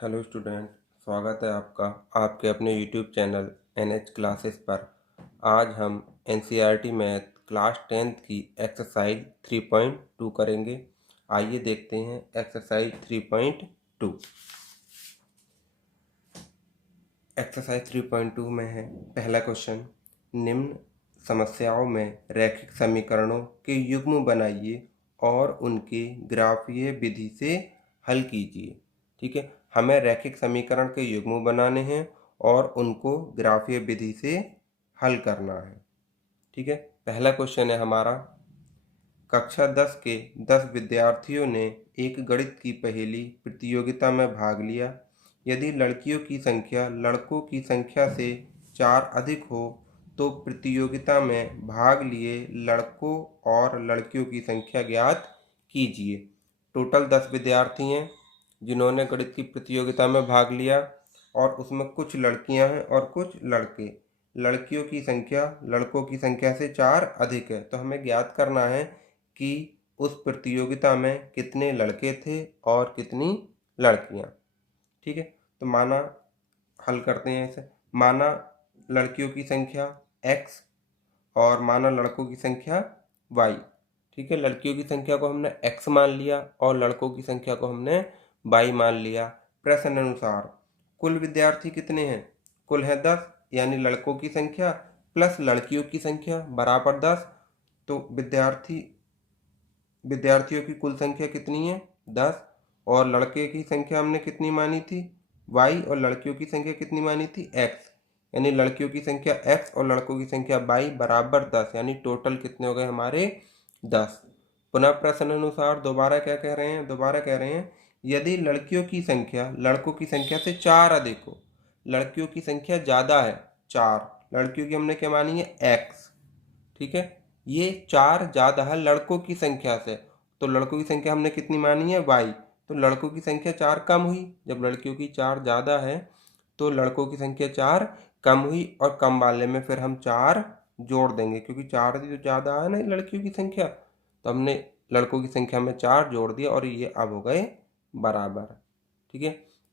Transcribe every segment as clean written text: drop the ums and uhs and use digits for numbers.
Hello student, स्वागत है आपका आपके अपने यूट्यूब चैनल NH क्लासेस पर। आज हम NCERT मैथ क्लास 10th की एक्सरसाइज 3.2 करेंगे। आइए देखते हैं एक्सरसाइज 3.2। एक्सरसाइज 3.2 में है पहला क्वेश्चन, निम्न समस्याओं में रैखिक समीकरणों के युग्म बनाइए और उनके ग्राफीय विधि से हल कीजिए। ठीक है, हमें रैखिक समीकरण के युग्म बनाने हैं और उनको ग्राफीय विधि से हल करना है। ठीक है, पहला क्वेश्चन है हमारा, कक्षा 10 के 10 विद्यार्थियों ने एक गणित की पहेली प्रतियोगिता में भाग लिया। यदि लड़कियों की संख्या लड़कों की संख्या से 4 अधिक हो तो प्रतियोगिता में भाग लिए लड़कों और लड़कियों की संख्या ज्ञात कीजिए। टोटल 10 विद्यार्थी हैं जिन्होंने गणित की प्रतियोगिता में भाग लिया और उसमें कुछ लड़कियां हैं और कुछ लड़के। लड़कियों की संख्या लड़कों की संख्या से 4 अधिक है, तो हमें ज्ञात करना है कि उस प्रतियोगिता में कितने लड़के थे और कितनी लड़कियां। ठीक है, तो माना हल करते हैं इसे। माना लड़कियों की संख्या x और माना लड़कों की संख्या y। ठीक है, लड़कियों की संख्या को हमने x मान लिया और लड़कों की संख्या को हमने y मान लिया। प्रश्न अनुसार कुल विद्यार्थी कितने हैं? कुल है 10, यानी लड़कों की संख्या प्लस लड़कियों की संख्या बराबर 10। तो विद्यार्थियों की कुल संख्या कितनी है? 10। और लड़के की संख्या हमने कितनी मानी थी? y, और लड़कियों की संख्या कितनी मानी थी? x। यानी लड़कियों की संख्या x और लड़कों की संख्या y बराबर 10, यानी टोटल कितने हो गए हमारे? 10। पुनः प्रश्न अनुसार दोबारा क्या कह रहे हैं? दोबारा कह रहे हैं, यदि लड़कियों की संख्या लड़कों की संख्या से 4 अधिक हो, लड़कियों की संख्या ज़्यादा है 4, लड़कियों की हमने क्या मानी है? x। ठीक है, ये 4 ज़्यादा है लड़कों की संख्या से, तो लड़कों की संख्या हमने कितनी मानी है? y। तो लड़कों की संख्या 4 कम हुई। जब लड़कियों की 4 ज़्यादा है तो लड़कों की संख्या 4 कम हुई, और कम वाले में फिर हम 4 जोड़ देंगे, क्योंकि 4 जो ज़्यादा है ना लड़कियों की संख्या, तो हमने लड़कों की संख्या में 4 जोड़ दिया और ये अब हो गए बराबर। ठीक है,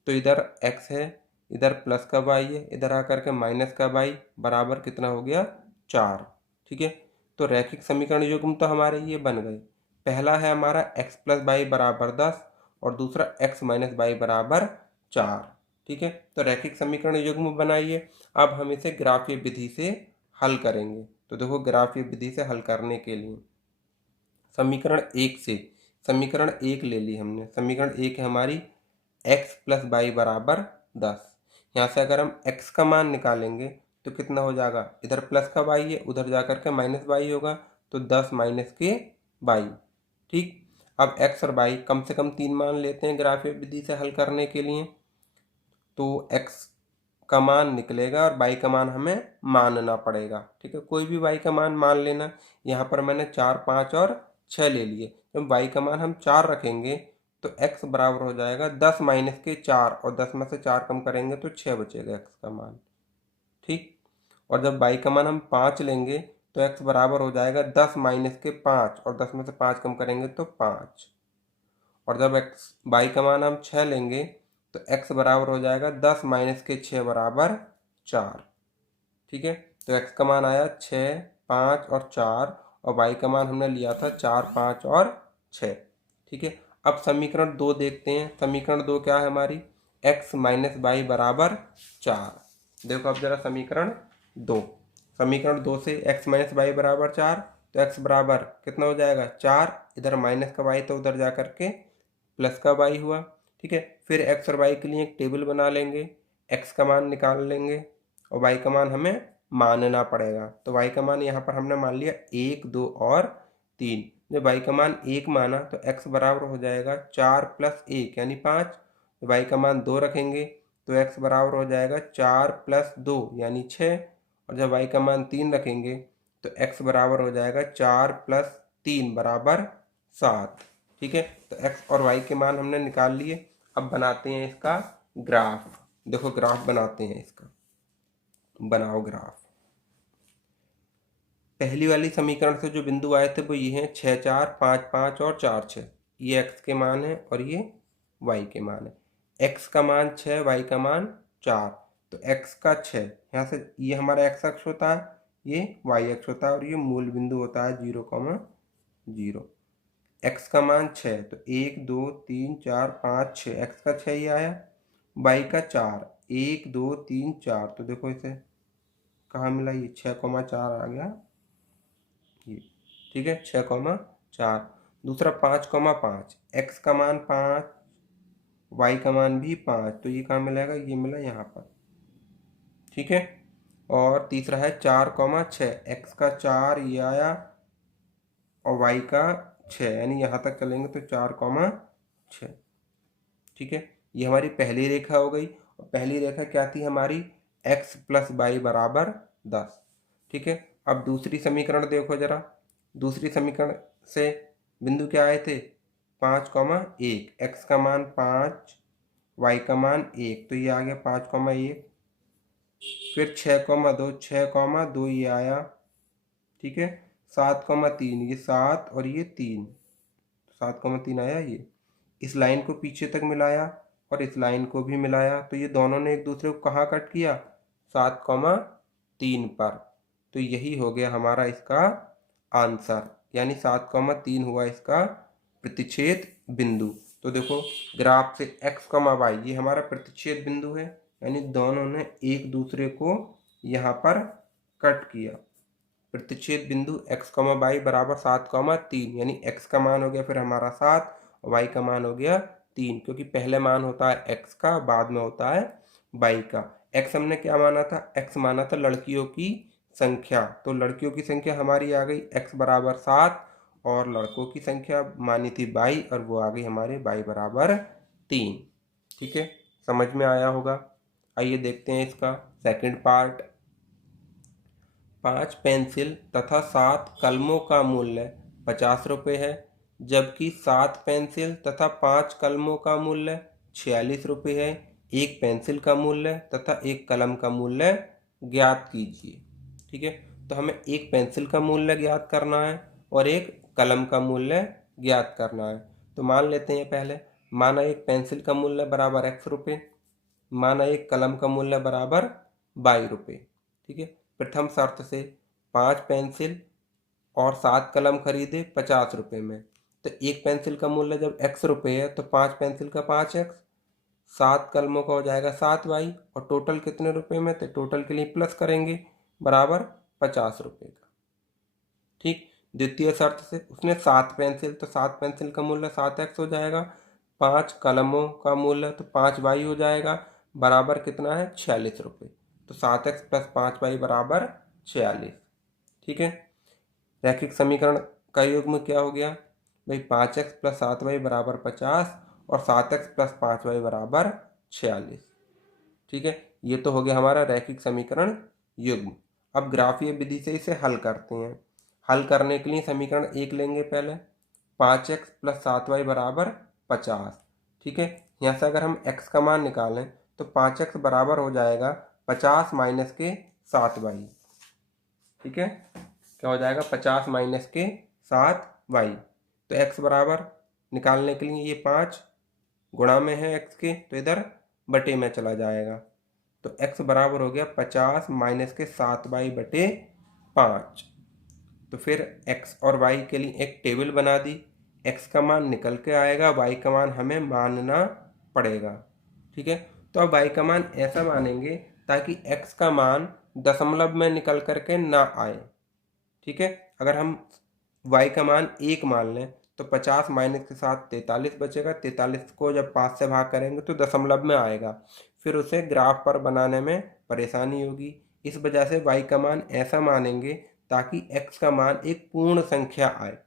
तो इधर x है, इधर प्लस का y है, इधर आकर के माइनस का y बराबर कितना हो गया? 4। ठीक है, तो रैखिक समीकरण युग्म तो हमारे ये बन गए। पहला है हमारा x प्लस वाई बराबर 10 और दूसरा x माइनस वाई बराबर 4। ठीक है, तो रैखिक समीकरण युग्म बनाइए। अब हम इसे ग्राफीय विधि से हल करेंगे। तो देखो, ग्राफीय विधि से हल करने के लिए समीकरण 1 से समीकरण 1 ले ली हमने। समीकरण 1 है हमारी x प्लस वाई बराबर 10। यहाँ से अगर हम x का मान निकालेंगे तो कितना हो जाएगा? इधर प्लस का y है, उधर जाकर के माइनस y होगा, तो 10 माइनस के y। ठीक, अब x और y कम से कम 3 मान लेते हैं ग्राफीय विधि से हल करने के लिए। तो x का मान निकलेगा और y का मान हमें मानना पड़ेगा। ठीक है, कोई भी y का मान मान लेना। यहाँ पर मैंने 4, 5 और 6 ले लिए। जब y का मान हम 4 रखेंगे तो x बराबर हो जाएगा 10 माइनस के 4, और 10 में से 4 कम करेंगे तो 6 बचेगा x का मान। ठीक, और जब y का मान हम 5 लेंगे तो x बराबर हो जाएगा 10 माइनस के 5, और 10 में से 5 कम करेंगे तो 5। और जब y का मान हम 6 लेंगे तो x बराबर हो जाएगा 10 माइनस के 6 बराबर 4। ठीक है, तो x का मान आया 6, 5 और 4, और y का मान हमने लिया था 4, 5 और 6। ठीक है, अब समीकरण 2 देखते हैं। समीकरण 2 क्या है हमारी? x माइनस वाई बराबर 4। देखो अब जरा समीकरण 2 से x माइनस वाई बराबर 4, तो x बराबर कितना हो जाएगा? 4। इधर माइनस का y तो उधर जा करके प्लस का y हुआ। ठीक है, फिर x और y के लिए एक टेबल बना लेंगे, x का मान निकाल लेंगे और y का मान हमें मानना पड़ेगा। तो y का मान यहाँ पर हमने मान लिया 1, 2 और 3। जब y का मान 1 माना तो x बराबर हो जाएगा 4 प्लस 1 यानी 5। जब y का मान 2 रखेंगे तो x बराबर हो जाएगा 4 प्लस 2 यानी 6। और जब y का मान 3 रखेंगे तो x बराबर हो जाएगा 4 प्लस 3 बराबर 7। ठीक है, तो x और y के मान हमने निकाल लिए। अब बनाते हैं इसका ग्राफ। देखो ग्राफ बनाते हैं इसका। बनाओ ग्राफ। पहली वाली समीकरण से जो बिंदु आए थे वो ये हैं 6, 4, 5, 5 और 4, 6। ये x के मान है और ये y के मान है। x का मान 6, y का मान 4, तो x का 6, यहाँ से ये हमारा x अक्ष होता है, ये y अक्ष होता है और ये मूल बिंदु होता है 0,0। x का मान 6, तो 1 2 3 4 5 6, x का 6 ये आया। y का 4, 1 2 3 4, तो देखो इसे कहाँ मिला, ये 6,4 आ गया ये, ठीक है, 6,4। दूसरा 5,5, x का मान 5, y का मान भी 5, तो ये कहाँ मिलेगा, ये मिला यहाँ पर, ठीक है। और तीसरा है 4,6, x का 4 ये आया और y का 6, यानी यहाँ तक चलेंगे तो 4,6, ठीक है। ये हमारी पहली रेखा हो गई। और पहली रेखा क्या थी हमारी, x प्लस वाई बराबर 10, ठीक है। अब दूसरी समीकरण देखो जरा, दूसरी समीकरण से बिंदु क्या आए थे, 5,1, x का मान 5, y का मान 1, तो ये आ गया 5,1। फिर 6,2, 6,2 ये आया, ठीक है। 7,3, ये 7 और ये 3, 7,3 आया ये। इस लाइन को पीछे तक मिलाया और इस लाइन को भी मिलाया, तो ये दोनों ने एक दूसरे को कहाँ कट किया, 7,3 पर। तो यही हो गया हमारा इसका आंसर, यानी 7,3 हुआ इसका प्रतिच्छेद बिंदु। तो देखो ग्राफ से x, y ये हमारा प्रतिच्छेद बिंदु है, यानी दोनों ने एक दूसरे को यहाँ पर कट किया। प्रतिच्छेद बिंदु x, y बराबर 7,3, यानी x का मान हो गया फिर हमारा 7 और y का मान हो गया 3, क्योंकि पहले मान होता है x का, बाद में होता है y का। x हमने क्या माना था, x माना था लड़कियों की संख्या, तो लड़कियों की संख्या हमारी आ गई x बराबर 7 और लड़कों की संख्या मानी थी 22 और वो आ गई हमारे y बराबर 3, ठीक है। समझ में आया होगा। आइए देखते हैं इसका सेकंड पार्ट। 5 पेंसिल तथा 7 कलमों का मूल्य 50 रुपये है, जबकि 7 पेंसिल तथा 5 कलमों का मूल्य 46 रुपये है। एक पेंसिल का मूल्य तथा एक कलम का मूल्य ज्ञात कीजिए, ठीक है। तो हमें एक पेंसिल का मूल्य ज्ञात करना है और एक कलम का मूल्य ज्ञात करना है। तो मान लेते हैं पहले, माना एक पेंसिल का मूल्य बराबर x रुपये, माना एक कलम का मूल्य बराबर 22 रुपये, ठीक है। प्रथम शर्त से 5 पेंसिल और 7 कलम खरीदे 50 रुपये में, तो एक पेंसिल का मूल्य जब x रुपये है तो 5 पेंसिल का 5x, 7 कलमों का हो जाएगा 7y, और टोटल कितने रुपए में, तो टोटल के लिए प्लस करेंगे बराबर 50 रुपये का, ठीक। द्वितीय शर्त से उसने 7 पेंसिल, तो 7 पेंसिल का मूल्य 7x हो जाएगा, 5 कलमों का मूल्य तो 5y हो जाएगा, बराबर कितना है 46 रुपये, तो 7x प्लस 5y बराबर 46, ठीक है। रैखिक समीकरण का युग्म क्या हो गया भाई, 5x प्लस 7y बराबर 50 और 7x प्लस 5y बराबर 46, ठीक है। ये तो हो गया हमारा रैखिक समीकरण युग्म। अब ग्राफीय विधि से इसे हल करते हैं। हल करने के लिए समीकरण 1 लेंगे पहले, 5x प्लस 7y बराबर 50, ठीक है। यहाँ से अगर हम x का मान निकालें तो 5x बराबर हो जाएगा 50 माइनस के 7y, ठीक है। क्या हो जाएगा 50 माइनस के 7y, तो x बराबर निकालने के लिए ये 5 गुणा में है x के, तो इधर बटे में चला जाएगा, तो x बराबर हो गया 50 माइनस के 7y बटे 5। तो फिर x और y के लिए एक टेबल बना दी, x का मान निकल के आएगा, y का मान हमें मानना पड़ेगा, ठीक है। तो अब y का मान ऐसा मानेंगे ताकि x का मान दशमलव में निकल करके ना आए, ठीक है। अगर हम y का मान 1 मान लें तो 50 माइनस के 7 43 बचेगा, 43 को जब 5 से भाग करेंगे तो दशमलव में आएगा, फिर उसे ग्राफ पर बनाने में परेशानी होगी। इस वजह से y का मान ऐसा मानेंगे ताकि x का मान एक पूर्ण संख्या आए,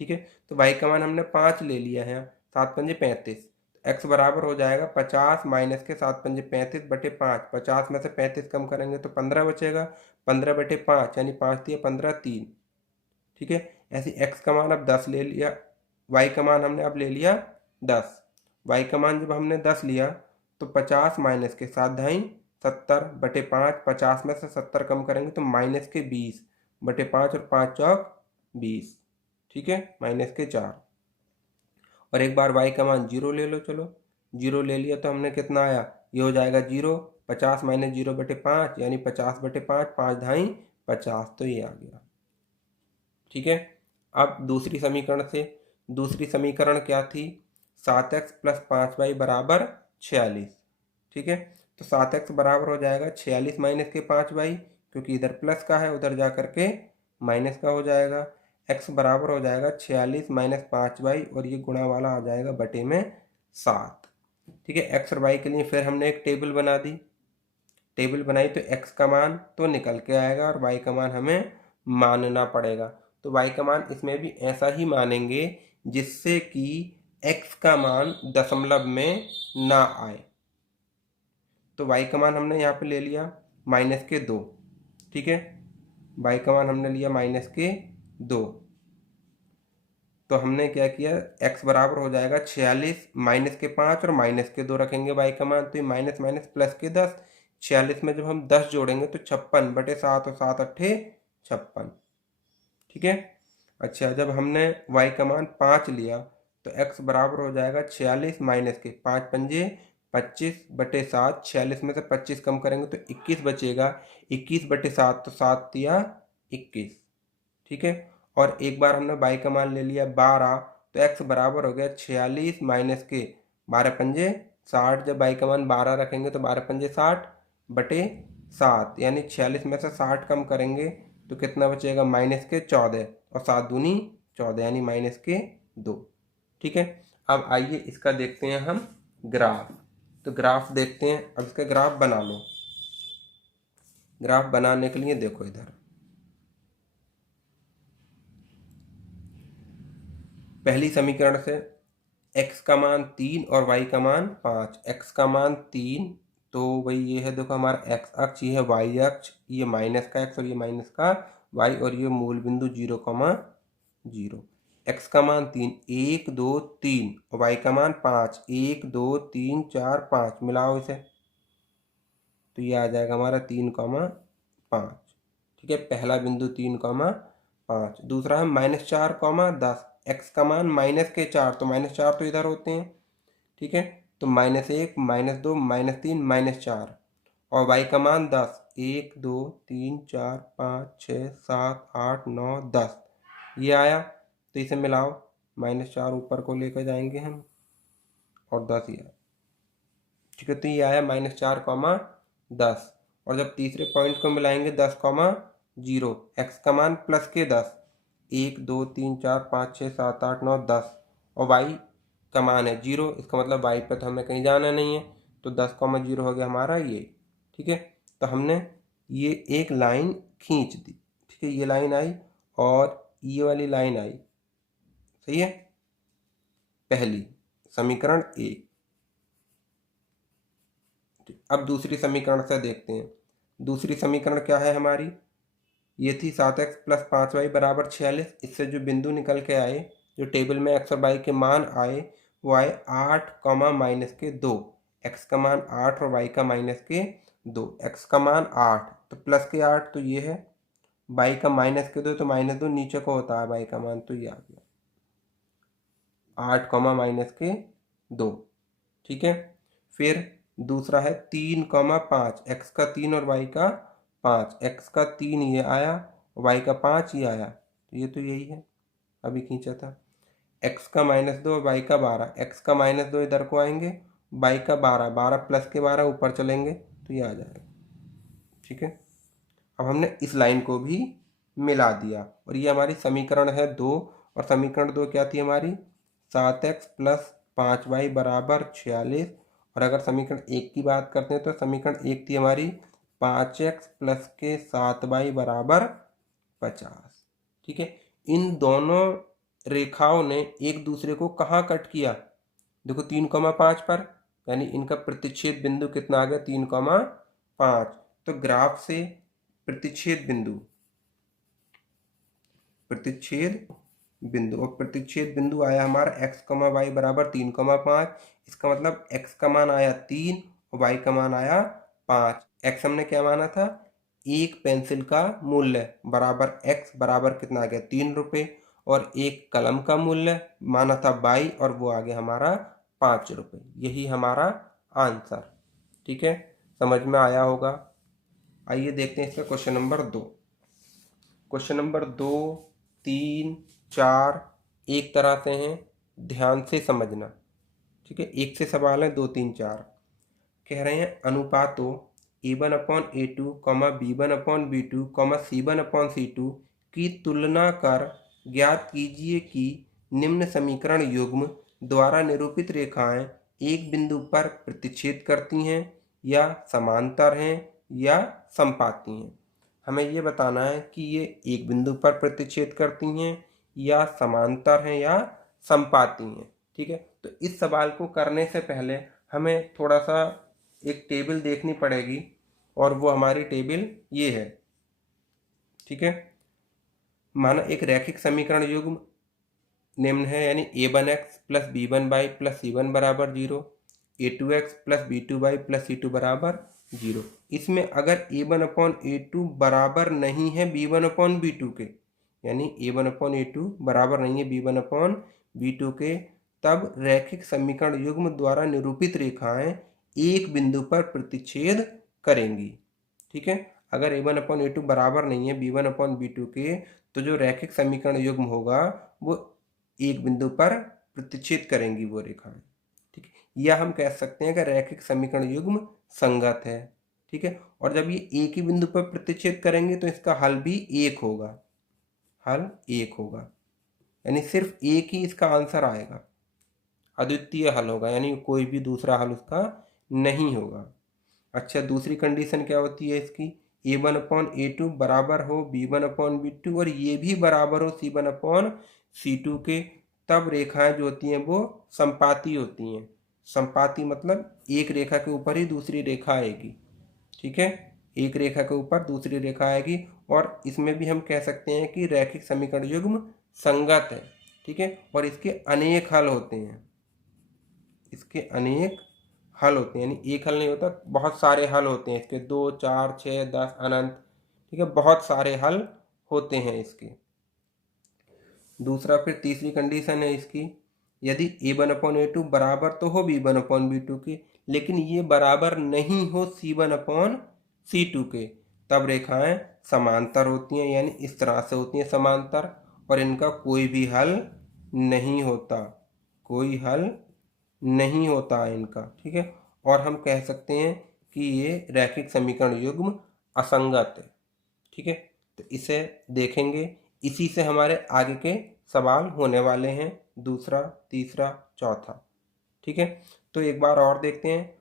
ठीक है। तो y का मान हमने 5 ले लिया है, 7 पंजे 35, x बराबर हो जाएगा 50 माइनस के 7 पंजे 35 बटे 5, 50 में से 35 कम करेंगे तो 15 बचेगा, 15 बटे 5 यानी 5 दिया 15 3, ठीक है। ऐसे x का मान अब 10 ले लिया, y का मान हमने अब ले लिया 10, y का मान जब हमने 10 लिया तो 50 माइनस के 7 ढाई 70 बटे 5, 50 में से 70 कम करेंगे तो माइनस के 20 बटे 5 और 5 चौक 20, ठीक है, माइनस के 4। और एक बार y का मान 0 ले लो, चलो जीरो ले लिया तो हमने कितना आया, ये हो जाएगा 0, 50 माइनस 0/5 यानी 50/5, 5 ढाई 50, तो ये आ गया। ठीक है। अब दूसरी समीकरण क्या थी, 7x + 5y बराबर 46। ठीक है, तो 7x बराबर हो जाएगा 46 माइनस के 5y, क्योंकि इधर प्लस का है उधर जा करके माइनस का हो जाएगा। x बराबर हो जाएगा 46 माइनस 5y और ये गुणा वाला आ जाएगा बटे में 7। ठीक है, x और y के लिए फिर हमने एक टेबल बनाई तो x का मान तो निकल के आएगा और y का मान हमें मानना पड़ेगा। तो y का मान इसमें भी ऐसा ही मानेंगे जिससे कि x का मान दशमलव में ना आए। तो y का मान हमने यहाँ पे ले लिया -2। ठीक है, y का मान हमने लिया -2। तो हमने क्या किया, x बराबर हो जाएगा 46 माइनस के 5 और -2 रखेंगे y का मान, तो ये माइनस माइनस प्लस के 10। 46 में जब हम 10 जोड़ेंगे तो 56/7 और 7 अट्ठे 56। ठीक है। अच्छा, जब हमने y का मान 5 लिया तो x बराबर हो जाएगा 46 माइनस के 5 पंजे 25/7। 46 में से 25 कम करेंगे तो 21 बचेगा। 21/7 तो 7 दिया 21। ठीक है, और एक बार हमने y का मान ले लिया 12, तो x बराबर हो गया 46 माइनस के 12 पंजे 60। जब y का मान 12 रखेंगे तो 12 पंजे 60/7, यानी 46 में से 60 कम करेंगे तो कितना बचेगा, -14 और 7 दूनी 14 यानी -2। ठीक है, अब आइए इसका देखते हैं हम ग्राफ। तो ग्राफ देखते हैं, अब इसका ग्राफ बना लो। ग्राफ बनाने के लिए देखो इधर, पहली समीकरण से x का मान 3 और y का मान 5। x का मान 3, तो भाई ये है देखो हमारा x अक्ष, ये है y अक्ष, ये माइनस का x और ये माइनस का y, और ये मूल बिंदु 0,0। x का मान 3, 1 2 3, और y का मान 5, 1 2 3 4 5, मिलाओ इसे तो ये आ जाएगा हमारा 3,5। ठीक है, पहला बिंदु 3,5। दूसरा है -4,10। x का मान -4, तो -4 तो इधर होते हैं। ठीक है, तो -1 -2 -3 -4, और y का मान 10, 1 2 3 4 5 6 7 8 9 10, ये आया। तो इसे मिलाओ, -4 ऊपर को लेकर जाएंगे हम और 10 ये। ठीक है, तो ये आया -4,10, और जब तीसरे पॉइंट को मिलाएंगे 10,0, x का मान प्लस के 10, 1 2 3 4 5 6 7 8 9 10, और y का मान है 0, इसका मतलब y पे तो हमें कहीं जाना नहीं है, तो 10,0 हो गया हमारा ये। ठीक है, तो हमने ये एक लाइन खींच दी। ठीक है, ये लाइन आई और ये वाली लाइन आई। सही है, पहली समीकरण 1। अब दूसरी समीकरण से देखते हैं। दूसरी समीकरण क्या है हमारी, ये थी 7x + 5y बराबर 46। इससे जो बिंदु निकल के आए, जो टेबल में x और y के मान आए, वो आए 8, -2। x का मान 8 और y का -2। x का मान 8 तो प्लस के 8, तो ये है। y का -2 तो -2 नीचे को होता है y का मान, तो ये आ गया 8, -2। ठीक है, फिर दूसरा है 3,5। x का 3 और y का 5। x का 3 ये आया, y का 5 ये आया, तो ये तो यही है अभी खींचा था। x का -2 और y का 12। x का -2 इधर को आएंगे, y का 12, 12 प्लस के 12 ऊपर चलेंगे तो ये आ जाएगा। ठीक है, अब हमने इस लाइन को भी मिला दिया और ये हमारी समीकरण है 2। और समीकरण 2 क्या थी हमारी, 7x + 5y बराबर 46। और अगर समीकरण 1 की बात करते हैं तो समीकरण 1 थी हमारी 5x + के 7y बराबर 50। ठीक है, इन दोनों रेखाओं ने एक दूसरे को कहाँ कट किया, देखो 3,5 पर, यानी इनका प्रतिच्छेद बिंदु कितना आ गया, 3,5। तो ग्राफ से प्रतिच्छेद बिंदु और प्रतिच्छेद बिंदु आया हमारा x, y बराबर 3,5। इसका मतलब x का मान आया 3 और y का मान आया 5। x हमने क्या माना था, एक पेंसिल का मूल्य बराबर x बराबर कितना आ गया, 3 रुपये, और एक कलम का मूल्य माना था 22 और वो आ गया हमारा 5 रुपये। यही हमारा आंसर। ठीक है, समझ में आया होगा। आइए देखते हैं इसका क्वेश्चन नंबर 2। क्वेश्चन नंबर 2, 3, 4 एक तरह से हैं, ध्यान से समझना। ठीक है, एक से सवाल है, 2, 3, 4 कह रहे हैं अनुपातों A1/A2, B1/B2, C1/C2 की तुलना कर ज्ञात कीजिए कि निम्न समीकरण युग्म द्वारा निरूपित रेखाएं एक बिंदु पर प्रतिच्छेद करती हैं या समांतर हैं या समपाती हैं। हमें ये बताना है कि ये एक बिंदु पर प्रतिच्छेद करती हैं या समांतर हैं या समपाती हैं। ठीक है, तो इस सवाल को करने से पहले हमें थोड़ा सा एक टेबल देखनी पड़ेगी, और वो हमारी टेबल ये है। ठीक है, माना एक रैखिक समीकरण युग्म निम्न है, यानी A1x plus B1y plus C1 बराबर 0, A2x plus B2y plus C2 बराबर 0। इसमें अगर A1/A2 बराबर नहीं है B1/B2 के, यानी A1/A2 बराबर नहीं है B1/B2 के, तब रैखिक समीकरण युग्म द्वारा निरूपित रेखाएं एक बिंदु पर प्रतिच्छेद करेंगी। ठीक है, अगर A1/A2 बराबर नहीं है B1/B2 के, तो जो रैखिक समीकरण युग्म होगा वो एक बिंदु पर प्रतिच्छेद करेंगी वो रेखाएं। ठीक है, या हम कह सकते हैं कि रैखिक समीकरण युग्म संगत है। ठीक है, और जब ये एक ही बिंदु पर प्रतिच्छेद करेंगे तो इसका हल भी एक होगा, हल एक होगा, यानी सिर्फ एक ही इसका आंसर आएगा, अद्वितीय हल होगा, यानी कोई भी दूसरा हल उसका नहीं होगा। अच्छा, दूसरी कंडीशन क्या होती है इसकी, A1/A2 बराबर हो B1/B2 और ये भी बराबर हो C1/C2 के, तब रेखाएं जो होती हैं वो समपाती होती हैं। समपाती मतलब एक रेखा के ऊपर ही दूसरी रेखा आएगी। ठीक है, एक रेखा के ऊपर दूसरी रेखा आएगी, और इसमें भी हम कह सकते हैं कि रैखिक समीकरण युग्म संगत है। ठीक है, और इसके अनेक हल होते हैं, इसके अनेक हल होते हैं, यानी एक हल नहीं होता, बहुत सारे हल होते हैं इसके, 2, 4, 6, 10 अनंत। ठीक है, बहुत सारे हल होते हैं इसके। दूसरा, फिर तीसरी कंडीशन है इसकी, यदि A1/A2 बराबर तो हो B1/B2 के, लेकिन ये बराबर नहीं हो C1/C2 के, तब रेखाएं समांतर होती हैं, यानी इस तरह से होती हैं समांतर, और इनका कोई भी हल नहीं होता, कोई हल नहीं होता है इनका। ठीक है, और हम कह सकते हैं कि ये रैखिक समीकरण युग्म असंगत है। ठीक है, तो इसे देखेंगे, इसी से हमारे आगे के सवाल होने वाले हैं, दूसरा, तीसरा, चौथा। ठीक है, तो एक बार और देखते हैं।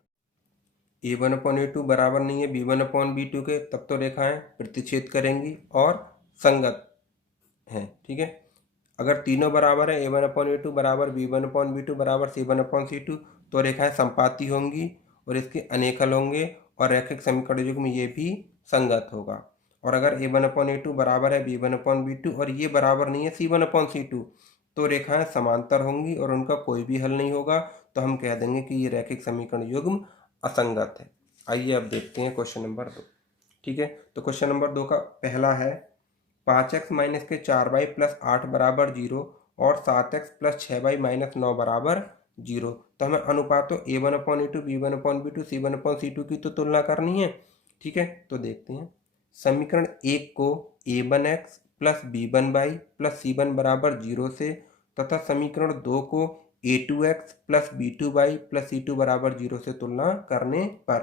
A1/A2 बराबर नहीं है B1/B2 के, तब तो रेखाएं प्रतिच्छेद करेंगी और संगत हैं। ठीक है, अगर तीनों बराबर है A1/A2 बराबर B1/B2 बराबर C1/C2, तो रेखाएं संपाती होंगी और इसके अनेक हल होंगे, और रैखिक समीकरण युग्म ये भी संगत होगा। और अगर A1/A2 बराबर है B1/B2 और ये बराबर नहीं है C1/C2, तो रेखाएं समांतर होंगी और उनका कोई भी हल नहीं होगा, तो हम कह देंगे कि ये रैखिक समीकरण युग्म असंगत है। आइए अब देखते हैं क्वेश्चन नंबर 2। ठीक है, तो क्वेश्चन नंबर 2 का पहला है 5x माइनस के 4y प्लस 8 बराबर 0 और 7x प्लस 6y माइनस 9 बराबर 0। तो हमें अनुपातों A1/A2, B1/B2, C1/C2 की तो तुलना करनी है। ठीक है, तो देखते हैं। समीकरण 1 को A1x plus B1y plus C1 बराबर 0 से, तथा समीकरण 2 को A2x plus B2y plus C2 बराबर 0 से तुलना करने पर,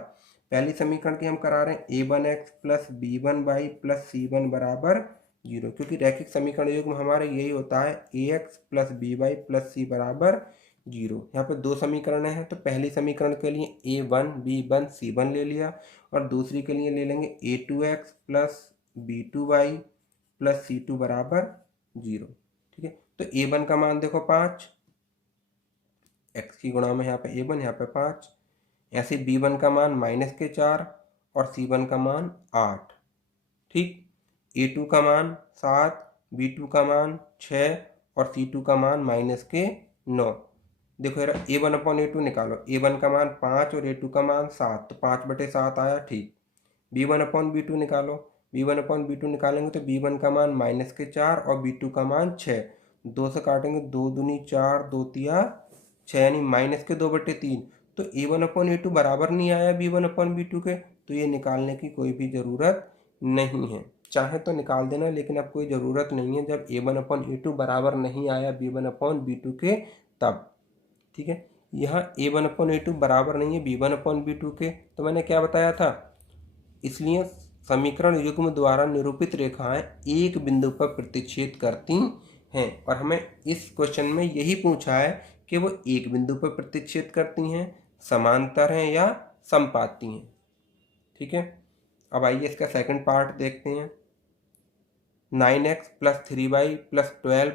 पहली समीकरण की हम करा रहे हैं A1x plus B1y plus C1 बराबर 0, क्योंकि रैखिक समीकरण युग्म हमारे यही होता है AX plus BY plus C बराबर 0। यहाँ पे दो समीकरण हैं, तो पहली समीकरण के लिए A1 B1 C1 ले लिया, और दूसरी के लिए ले लेंगे A2x plus B2y plus C2 बराबर 0। ठीक है, तो A1 का मान देखो 5, x की गुणा में यहाँ पे A1, यहाँ पे 5, ऐसे B1 का मान -4 और C1 का मान 8। ठीक, A2 का मान 7, B2 का मान 6 और C2 का मान -9। देखो यार, A1/A2 निकालो, A1 का मान 5 और A2 का मान 7, तो 5/7 आया। ठीक, B1/B2 निकालो, B1/B2 निकालेंगे तो B1 का मान -4 और B2 का मान 6, 2 से काटेंगे, 2 दूनी 4, 2 तिया 6 यानी माइनस के 2/3। तो a1/a2 बराबर नहीं आया b1/b2 के, तो ये निकालने की कोई भी ज़रूरत नहीं है। चाहे तो निकाल देना, लेकिन अब कोई ज़रूरत नहीं है जब a1/a2 बराबर नहीं आया b1/b2 के तब। ठीक है, यहाँ a1/a2 बराबर नहीं है b1/b2 के, तो मैंने क्या बताया था, इसलिए समीकरण युग्म द्वारा निरूपित रेखाएं एक बिंदु पर प्रतिच्छेद करती हैं। और हमें इस क्वेश्चन में यही पूछा है कि वो एक बिंदु पर प्रतिच्छेद करती हैं, समांतर हैं या समपाती हैं। ठीक है, अब आइए इसका सेकंड पार्ट देखते हैं। 9x + 3y + 12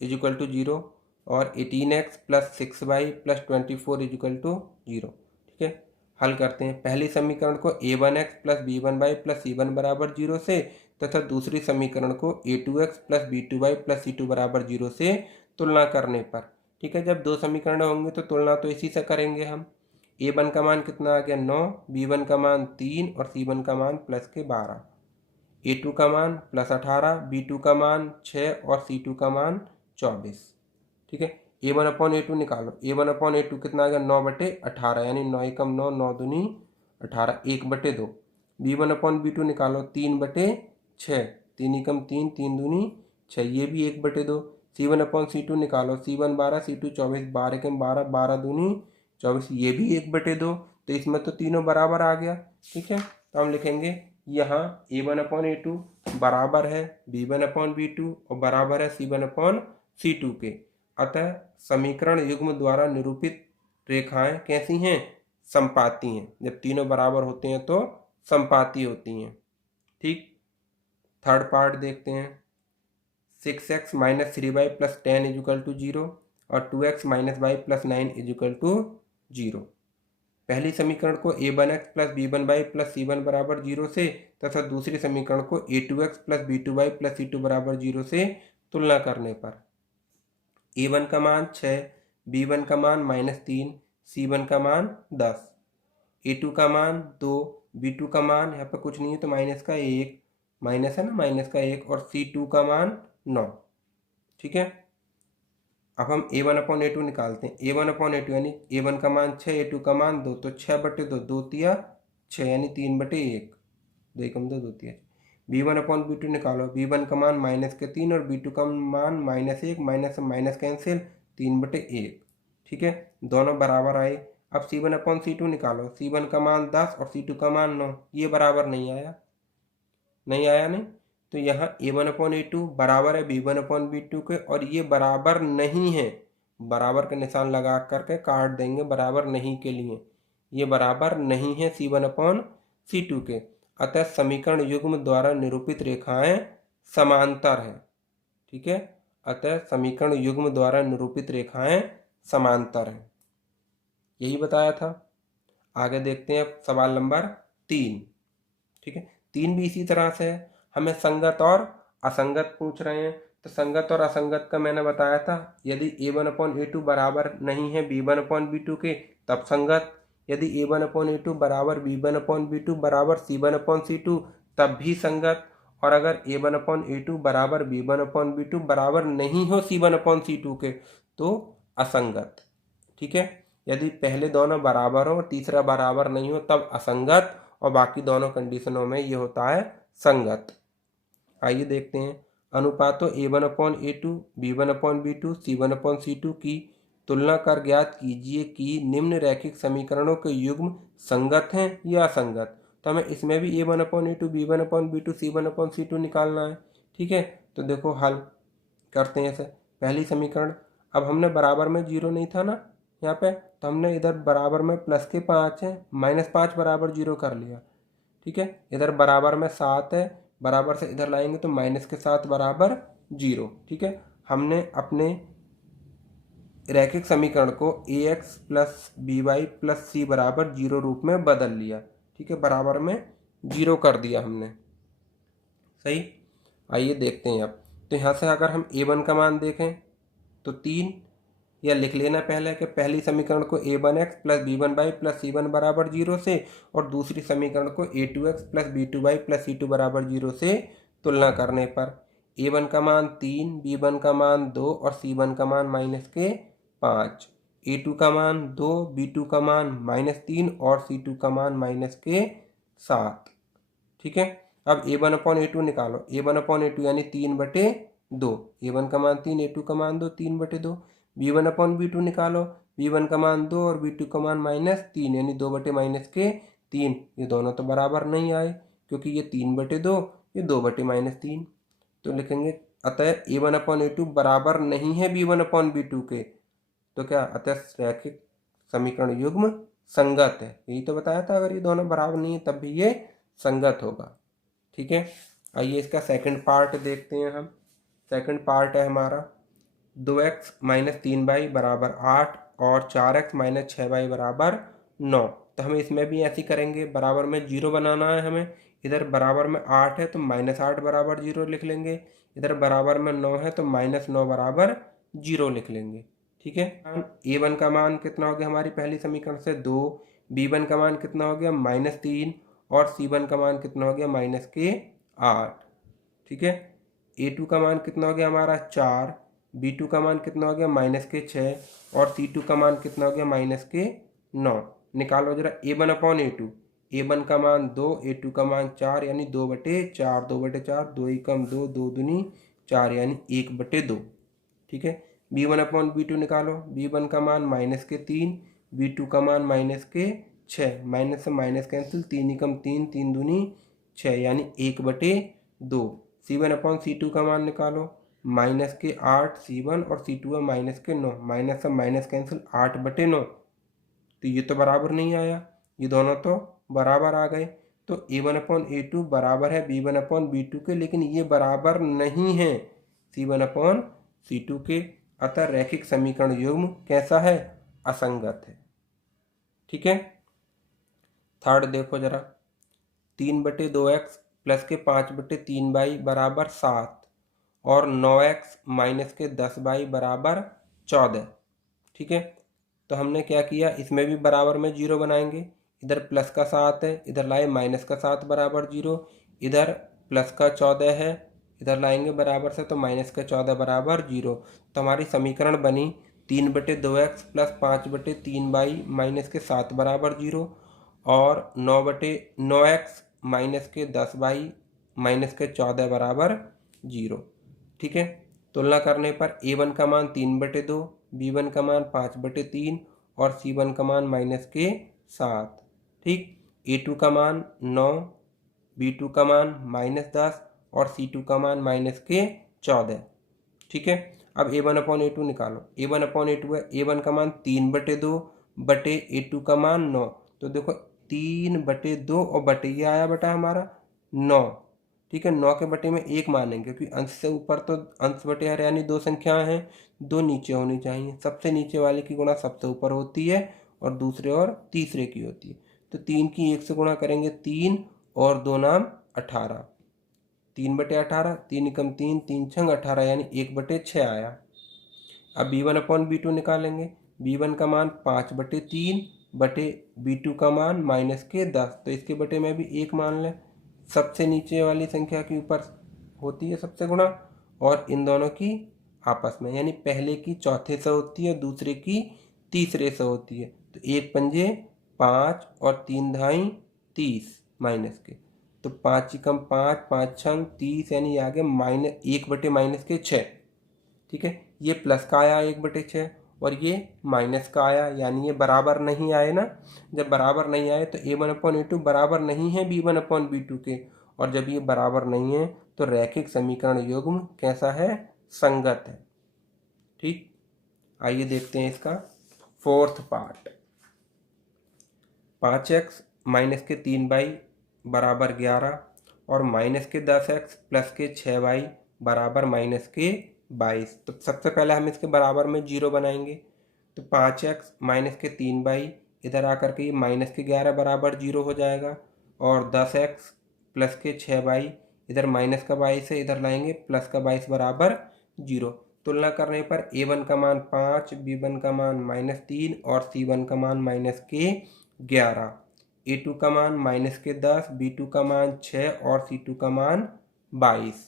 = 0 और 18x + 6y + 24 = 0। ठीक है, हल करते हैं। पहली समीकरण को a1x + b1y + c1 = 0 से तथा दूसरी समीकरण को a2x + b2y + c2 = 0 से तुलना करने पर। ठीक है, जब दो समीकरण होंगे तो तुलना तो इसी से करेंगे हम। a1 का मान कितना आ गया 9, b1 का मान 3 और c1 का मान +12, a2 का मान +18, b2 का मान 6 और c2 का मान 24। ठीक है, a1/a2 निकालो। a1/a2 कितना आ गया 9/18 यानी 9 × 9 9 दूनी 18, 1/2। b1/b2 निकालो 3/6, 3 × 3 3 दूनी 6, ये भी 1/2। c1/c2 निकालो, c1 12 c2 24, 12 × 12 12 दूनी 24, ये भी 1/2। तो इसमें तो तीनों बराबर आ गया। ठीक है, तो हम लिखेंगे यहाँ a1/a2 बराबर है b1/b2 और बराबर है c1/c2 के। अतः समीकरण युग्म द्वारा निरूपित रेखाएं कैसी हैं, समपाती हैं। जब तीनों बराबर होते हैं तो समपाती होती हैं। ठीक, थर्ड पार्ट देखते हैं। 6x - 3y + 10 = 0 और 2x - y + 9 = 0। पहली समीकरण को a1x + b1y + c1 = 0 से तथा दूसरी समीकरण को a2x + b2y + c2 = 0 से तुलना करने पर a1 का मान 6, b1 का मान -3, c1 का मान 10, a2 का मान 2, b2 का मान यहाँ पर कुछ नहीं है तो माइनस का 1, माइनस है ना, माइनस का 1 और c2 का मान 9। ठीक है, अब हम a1/a2 निकालते हैं। a1/a2 यानी a1 का मान 6, a2 का मान 2, तो 6/2, 2 तिया 6 यानी 3/1, 2 × 2 2 तिया। b1/b2 निकालो, b1 का मान -3 और b2 का मान -1, माइनस माइनस कैंसिल, 3/1। ठीक है, दोनों बराबर आए। अब c1/c2 निकालो, c1 का मान 10 और c2 का मान 9, ये बराबर नहीं आया, नहीं आया नहीं, तो यहाँ a1/a2 बराबर है b1/b2 के और ये बराबर नहीं है। बराबर का निशान लगा करके काट देंगे बराबर नहीं के लिए, ये बराबर नहीं है c1/c2 के। अतः समीकरण युग्म द्वारा निरूपित रेखाएं समांतर हैं। ठीक है, अतः समीकरण युग्म द्वारा निरूपित रेखाएं समांतर हैं, यही बताया था। आगे देखते हैं सवाल नंबर 3। ठीक है, 3 भी इसी तरह से है, हमें संगत और असंगत पूछ रहे हैं। तो संगत और असंगत का मैंने बताया था, यदि a1/a2 बराबर नहीं है b1/b2 के तब संगत, यदि a1/a2 बराबर b1/b2 बराबर c1/c2 तब भी संगत, और अगर a1/a2 बराबर b1/b2 बराबर नहीं हो c1/c2 के तो असंगत। ठीक है, यदि पहले दोनों बराबर हो और तीसरा बराबर नहीं हो तब असंगत, और बाकी दोनों कंडीशनों में ये होता है संगत। आइए देखते हैं। अनुपातों a1/a2, b1/b2, c1/c2 की तुलना कर ज्ञात कीजिए कि निम्न रैखिक समीकरणों के युग्म संगत हैं या असंगत। तो हमें इसमें भी a1/a2, b1/b2, c1/c2 निकालना है। ठीक है, तो देखो हल करते हैं ऐसे। पहली समीकरण, अब हमने बराबर में 0 नहीं था ना यहाँ पे, तो हमने इधर बराबर में +5 है, -5 बराबर 0 कर लिया। ठीक है, इधर बराबर में 7 है, बराबर से इधर लाएंगे तो -7 बराबर 0। ठीक है, हमने अपने रैखिक समीकरण को ax + by + c बराबर 0 रूप में बदल लिया। ठीक है, बराबर में 0 कर दिया हमने, सही। आइए देखते हैं अब। तो यहाँ से अगर हम a1 का मान देखें तो 3, या लिख लेना पहले कि पहली समीकरण को a1x + b1y + c1 बराबर 0 से और दूसरी समीकरण को a2x + b2y + c2 बराबर 0 से तुलना करने पर a1 का मान 3, b1 का मान 2 और c1 का मान -5, A2 का मान 2, B2 का मान -3 और C2 का मान -7। ठीक है, अब A1/A2 निकालो। A1/A2 यानी 3/2। A1 का मान 3, A2 का मान 2, 3/2। B1/B2 निकालो। B1 का मान 2 और B2 का मान -3 यानी 2/-3। ये दोनों तो बराबर नहीं आए क्योंकि ये 3/2, ये 2/-3। तो लिखेंगे अतः A1/A2 बराबर नहीं है B1/B2 के। तो क्या अतः रैखिक समीकरण युग्म संगत है। यही तो बताया था, अगर ये दोनों बराबर नहीं है तब भी ये संगत होगा। ठीक है, आइए इसका सेकंड पार्ट देखते हैं हम। सेकंड पार्ट है हमारा 2x - 3y बराबर 8 और 4x - 6y बराबर 9। तो हम इसमें भी ऐसे करेंगे, बराबर में 0 बनाना है हमें। इधर बराबर में 8 है तो -8 बराबर 0 लिख लेंगे। इधर बराबर में 9 है तो -9 बराबर 0 लिख लेंगे। ठीक है, A1 का मान कितना हो गया हमारी पहली समीकरण से 2, B1 का मान कितना हो गया -3 और C1 का मान कितना हो गया -8। ठीक है, A2 का मान कितना हो गया हमारा 4, B2 का मान कितना हो गया -6 और C2 का मान कितना हो गया -9। निकालो जरा A1/A2। A1 का मान 2, A2 का मान 4 यानी 2/4, 2/4, 2 एकम 2, 2 दूनी 4 यानी 1/2। ठीक है, B1/B2 निकालो। B1 का मान -3, B2 का मान -6, माइनस से माइनस कैंसिल, 3 एकम 3, 3 दूनी 6 यानी 1/2। C1/C2 का मान निकालो। -8 C1 और C2 है -9, माइनस से माइनस कैंसिल, 8/9। तो ये तो बराबर नहीं आया, ये दोनों तो बराबर आ गए। तो A1/A2 बराबर है B1/B2 के, लेकिन ये बराबर नहीं है C1/C2 के। अतः रैखिक समीकरण युग्म कैसा है? असंगत है। ठीक है, थर्ड देखो जरा, 3/2x प्लस के 5/3y बराबर 7 और 9x माइनस के 10y बराबर 14। ठीक है, तो हमने क्या किया, इसमें भी बराबर में 0 बनाएंगे। इधर प्लस का 7 है, इधर लाए माइनस का 7 बराबर 0। इधर प्लस का 14 है, इधर लाएंगे बराबर से तो माइनस का 14 बराबर 0। तो हमारी समीकरण बनी 3/2x प्लस 5/3y माइनस के 7 बराबर 0 और 9x माइनस के 10y माइनस के 14 बराबर 0। ठीक है, तुलना करने पर A1 का मान 3/2, B1 का मान 5/3 और C1 का मान -7। ठीक, A2 का मान 9, B2 का मान -10 और C2 का मान -14। ठीक है, अब A1/A2 निकालो। A1/A2 है, A1 का मान 3/2 बटे A2 का मान 9। तो देखो 3/2 और बटे ये आया बेटा हमारा 9। ठीक है, 9 के बटे में 1 मानेंगे क्योंकि अंश से ऊपर तो अंश बटे हर यानी 2 संख्याएं हैं, 2 नीचे होनी चाहिए। सबसे नीचे वाले की गुणा सबसे ऊपर होती है और दूसरे और तीसरे की होती है। तो 3 की 1 से गुणा करेंगे 3 और 2 नाम 18, 3/18, 3 एकम 3, 3 छंग 18 यानी 1/6 आया। अब B1/B2 निकालेंगे। B1 का मान 5/3 बटे B2 का मान -10। तो इसके बटे में भी 1 मान लें। सबसे नीचे वाली संख्या के ऊपर होती है सबसे गुणा और इन दोनों की आपस में, यानी पहले की चौथे से होती है, दूसरे की तीसरे से होती है। तो 1 पंजे 5 और 3 धाई 30 माइनस के, तो 5 एकम 5, 5 छंग 30 यानी आगे -1/-6। ठीक है, ये प्लस का आया 1/6 और ये माइनस का आया, यानी ये बराबर नहीं आए ना। जब बराबर नहीं आए तो A1/A2 बराबर नहीं है B1/B2 के, और जब ये बराबर नहीं है तो रैखिक समीकरण युग्म कैसा है? संगत है। ठीक, आइए देखते हैं इसका फोर्थ पार्ट। 5x माइनस के 3y बराबर 11 और माइनस के 10x प्लस के 6y बराबर -22। तो सबसे पहले हम इसके बराबर में 0 बनाएंगे। तो 5x माइनस के 3y इधर आकर के ये माइनस के 11 बराबर 0 हो जाएगा और 10x प्लस के 6y इधर माइनस का 22 है, इधर लाएंगे प्लस का 22 बराबर 0। तुलना करने पर A1 का मान 5, B1 का मान -3 और C1 का मान -11, A2 का मान -10, B2 का मान 6 और C2 का मान 22।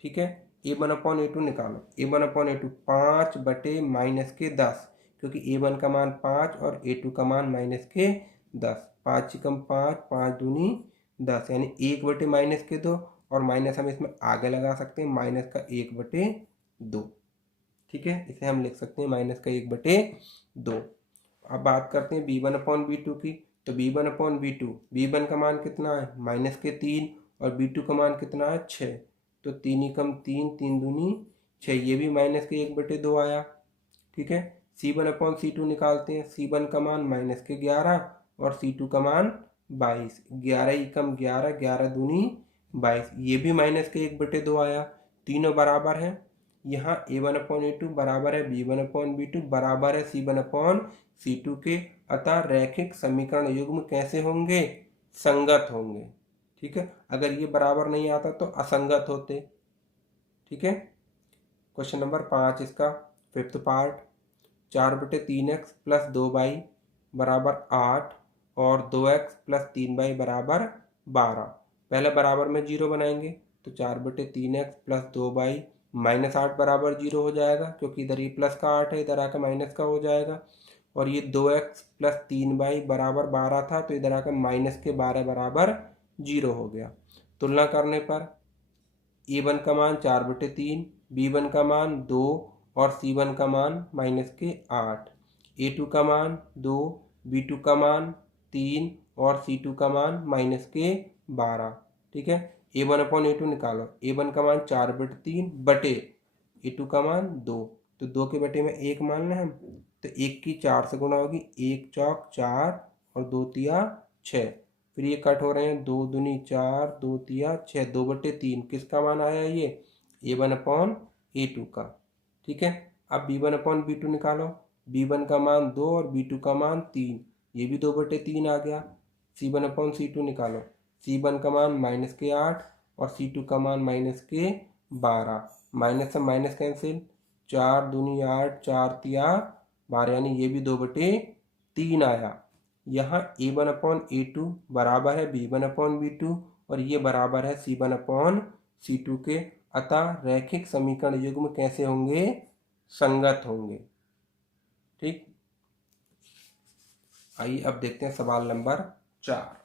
ठीक है, A1/A2 निकालो। A1/A2 5 बटे -10, क्योंकि a1 का मान 5 और a2 का मान -10। 5 कम 5, 5 दूनी 10, यानी 1/-2, और माइनस हम इसमें आगे लगा सकते हैं, -1/2। ठीक है, इसे हम लिख सकते हैं -1/2। अब बात करते हैं b1/b2 की। तो b1/b2, b1 का मान कितना है -3 और b2 का मान कितना है 6। तो 3 कम 3, 3 दूनी 6, ये भी -1/2 आया। ठीक है, c1/c2 निकालते हैं। c1 का मान -11 और c2 का मान 22। 11 कम 11, 11 दूनी 22, ये भी -1/2 आया। तीनों बराबर है। यहाँ a1/a2 बराबर है b1/b2 बराबर है c1/c2 के। अतः रैखिक समीकरण युग्म कैसे होंगे? संगत होंगे। ठीक है, अगर ये बराबर नहीं आता तो असंगत होते। ठीक है, क्वेश्चन नंबर 5 इसका 5th पार्ट। 4/3x + 2y बराबर 8 और 2x + 3y बराबर 12। पहले बराबर में 0 बनाएंगे, तो 4/3x + 2y -8 बराबर 0 हो जाएगा, क्योंकि इधर ये प्लस का 8 है, इधर आकर माइनस का हो जाएगा। और ये 2x + 3y बराबर 12 था, तो इधर आकर -12 बराबर 0 हो गया। तुलना करने पर a1 का मान 4/3, b1 का मान 2 और c1 का मान -8, a2 का मान 2, b2 का मान 3 और c2 का मान -12। ठीक है, a1/a2 निकालो। a1 का मान 4/3 बटे a2 का मान 2, तो 2 के बटे में 1 मान लें हम, तो 1 की 4 से गुणा होगी, 1 चौक 4 और 2 तिया 6। फिर ये कट हो रहे हैं, 2 दूनी 4, 2 तिया 6, 2/3 किसका मान आया? ये a1/a2 का। ठीक है, अब b1/b2 निकालो। b1 का मान 2 और b2 का मान 3, ये भी 2/3 आ गया। c1/c2 निकालो। c1 का मान -8 और c2 का मान -12। माइनस से माइनस कैंसिल, 4 दूनी 8, 4 तिया 12, यानी ये भी 2/3 आया। यहाँ a1/a2 बराबर है b1/b2 और ये बराबर है c1/c2 के। अतः रैखिक समीकरण युग्म कैसे होंगे? संगत होंगे। ठीक, आइए अब देखते हैं सवाल नंबर 4।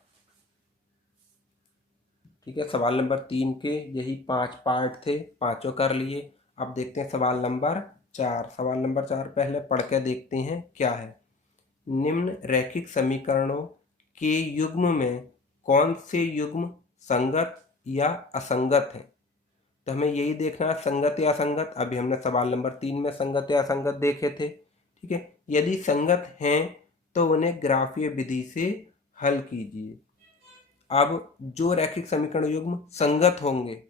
ठीक है, सवाल नंबर 3 के यही 5 पार्ट थे, पांचों कर लिए। अब देखते हैं सवाल नंबर 4। सवाल नंबर 4 पहले पढ़ के देखते हैं क्या है। निम्न रैखिक समीकरणों के युग्म में कौन से युग्म संगत या असंगत है? तो हमें यही देखना है, संगत या असंगत। अभी हमने सवाल नंबर 3 में संगत या असंगत देखे थे। ठीक है, यदि संगत हैं तो उन्हें ग्राफीय विधि से हल कीजिए। अब जो रैखिक समीकरण युग्म संगत होंगे,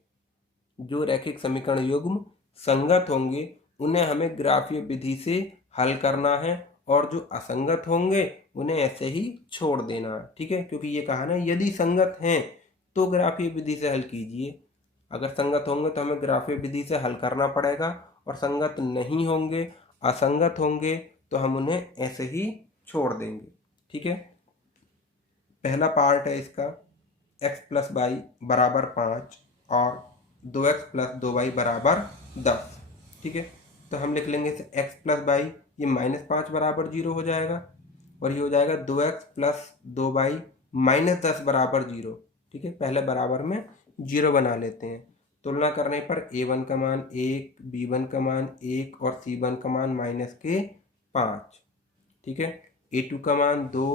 जो रैखिक समीकरण युग्म संगत होंगे उन्हें हमें ग्राफीय विधि से हल करना है, और जो असंगत होंगे उन्हें ऐसे ही छोड़ देना है। ठीक है, क्योंकि ये कहा ना यदि संगत हैं तो ग्राफीय विधि से हल कीजिए। अगर संगत होंगे तो हमें ग्राफीय विधि से हल करना पड़ेगा, और संगत नहीं होंगे, असंगत होंगे, तो हम उन्हें ऐसे ही छोड़ देंगे। ठीक है, पहला पार्ट है इसका, x + y बराबर 5 और 2x + 2y बराबर 10। ठीक है, तो हम लिख लेंगे इसे x + y, ये -5 बराबर 0 हो जाएगा, और ये हो जाएगा 2x + 2y -10 बराबर 0। ठीक है, पहले बराबर में 0 बना लेते हैं। तुलना करने पर a1 का मान 1, b1 का मान 1 और c1 का मान -5। ठीक है, a2 का मान 2,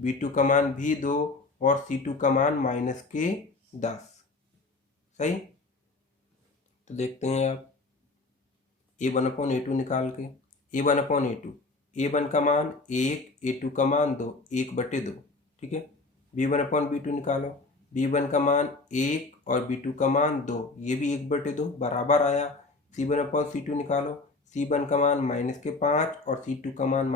b2 का मान भी 2 और c2 का मान -10। सही, तो देखते हैं अब a1/a2 निकाल के। a1/a2, a1 का मान 1, a2 का मान 2, 1/2। ठीक है, b1/b2 निकालो। b1 का मान 1 और b2 का मान 2, ये भी 1/2 बराबर आया। c1/c2 निकालो। c1 का मान -5 और c2 का मान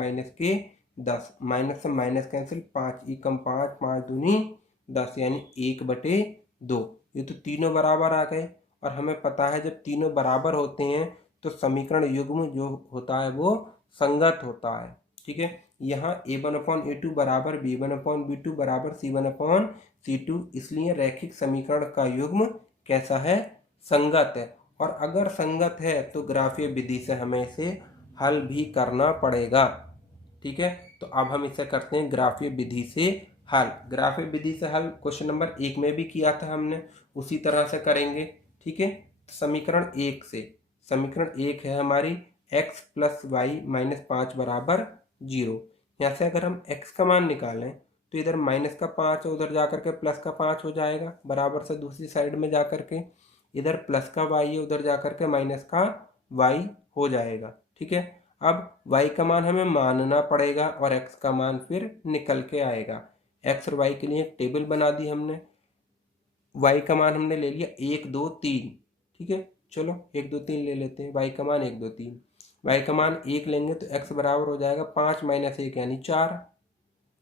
-10। माइनस से माइनस कैंसिल, 5 एकम 5, 5 दूनी 10, यानी 1/2। ये तो तीनों बराबर आ गए, और हमें पता है जब तीनों बराबर होते हैं तो समीकरण युग्म जो होता है वो संगत होता है। ठीक है, यहाँ a1/a2 बराबर b1/b2 बराबर c1/c2, इसलिए रैखिक समीकरण का युग्म कैसा है? संगत है। और अगर संगत है तो ग्राफीय विधि से हमें इसे हल भी करना पड़ेगा। ठीक है। तो अब हम इसे करते हैं ग्राफीय विधि से हल। ग्राफीय विधि से हल क्वेश्चन नंबर 1 में भी किया था हमने, उसी तरह से करेंगे। ठीक है। समीकरण 1 से, समीकरण 1 है हमारी x प्लस वाई माइनस 5 बराबर 0। यहाँ से अगर हम x का मान निकालें तो इधर माइनस का 5 है, उधर जाकर के प्लस का 5 हो जाएगा, बराबर से दूसरी साइड में जाकर के इधर प्लस का y है, उधर जाकर के माइनस का y हो जाएगा। ठीक है। अब y का मान हमें मानना पड़ेगा और x का मान फिर निकल के आएगा। x और y के लिए एक टेबल बना दी हमने। y का मान हमने ले लिया 1 2 3। ठीक है, चलो 1 2 3 ले लेते हैं। y का मान 1 2 3, y का मान 1 लेंगे तो x बराबर हो जाएगा 5 माइनस 1 यानी 4।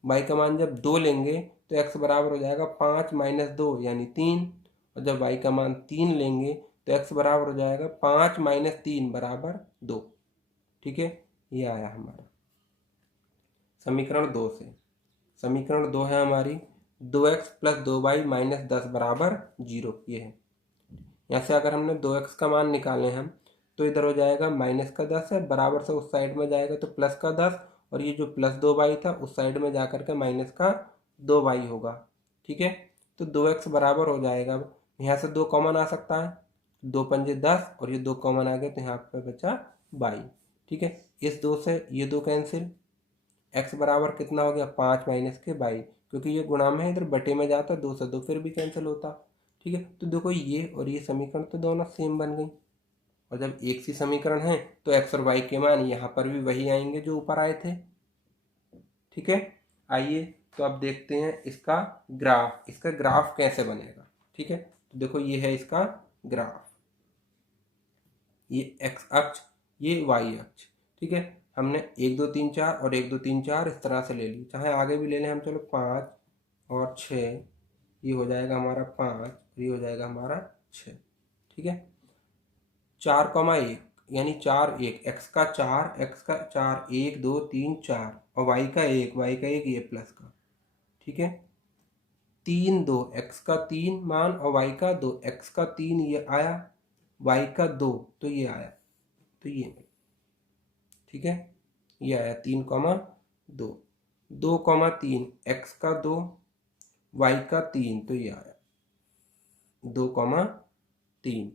y का मान जब 2 लेंगे तो x बराबर हो जाएगा 5 माइनस 2 यानी 3। और जब y का मान 3 लेंगे तो x बराबर हो जाएगा 5 माइनस 3 बराबर 2। ठीक है, ये आया हमारा समीकरण 2 से। समीकरण 2 है हमारी 2x प्लस 2y माइनस 10 बराबर 0। ये है। यहाँ से अगर हमने 2x का मान निकाले हम तो इधर हो जाएगा माइनस का 10 है, बराबर से उस साइड में जाएगा तो प्लस का 10, और ये जो प्लस 2y था उस साइड में जाकर के माइनस का 2y होगा। ठीक है, तो 2x बराबर हो जाएगा, यहाँ से 2 कॉमन आ सकता है, 2 पंजे 10 और ये 2 कॉमन आ गए तो यहाँ पे बचा y। ठीक है, इस 2 से ये 2 कैंसिल, x बराबर कितना हो गया 5 माइनस के y, क्योंकि ये गुणा में है इधर बटे में जाता 2 से 2 फिर भी कैंसिल होता। ठीक है, तो देखो ये और ये समीकरण तो दोनों सेम बन गई, और जब एक सी समीकरण है तो x और y के मान यहाँ पर भी वही आएंगे जो ऊपर आए थे। ठीक है, आइए तो अब देखते हैं इसका ग्राफ। इसका ग्राफ कैसे बनेगा। ठीक है, तो देखो ये है इसका ग्राफ, ये x अक्ष, ये y अक्ष। ठीक है, हमने 1 2 3 4 और 1 2 3 4 इस तरह से ले ली, चाहे आगे भी ले लें हम। चलो 5 और 6, ये हो जाएगा हमारा 5, ये हो जाएगा हमारा 6। ठीक है, 4,1 यानी 4 1, x का 4 1 2 3 4 और y का 1 ये प्लस का। ठीक है, 3 2, x का 3 मान और y का 2, x का 3 ये आया, y का 2 तो ये आया, तो ये। ठीक है, ये आया 3 2 2 3, x का 2 y का 3 तो ये आया 2 3।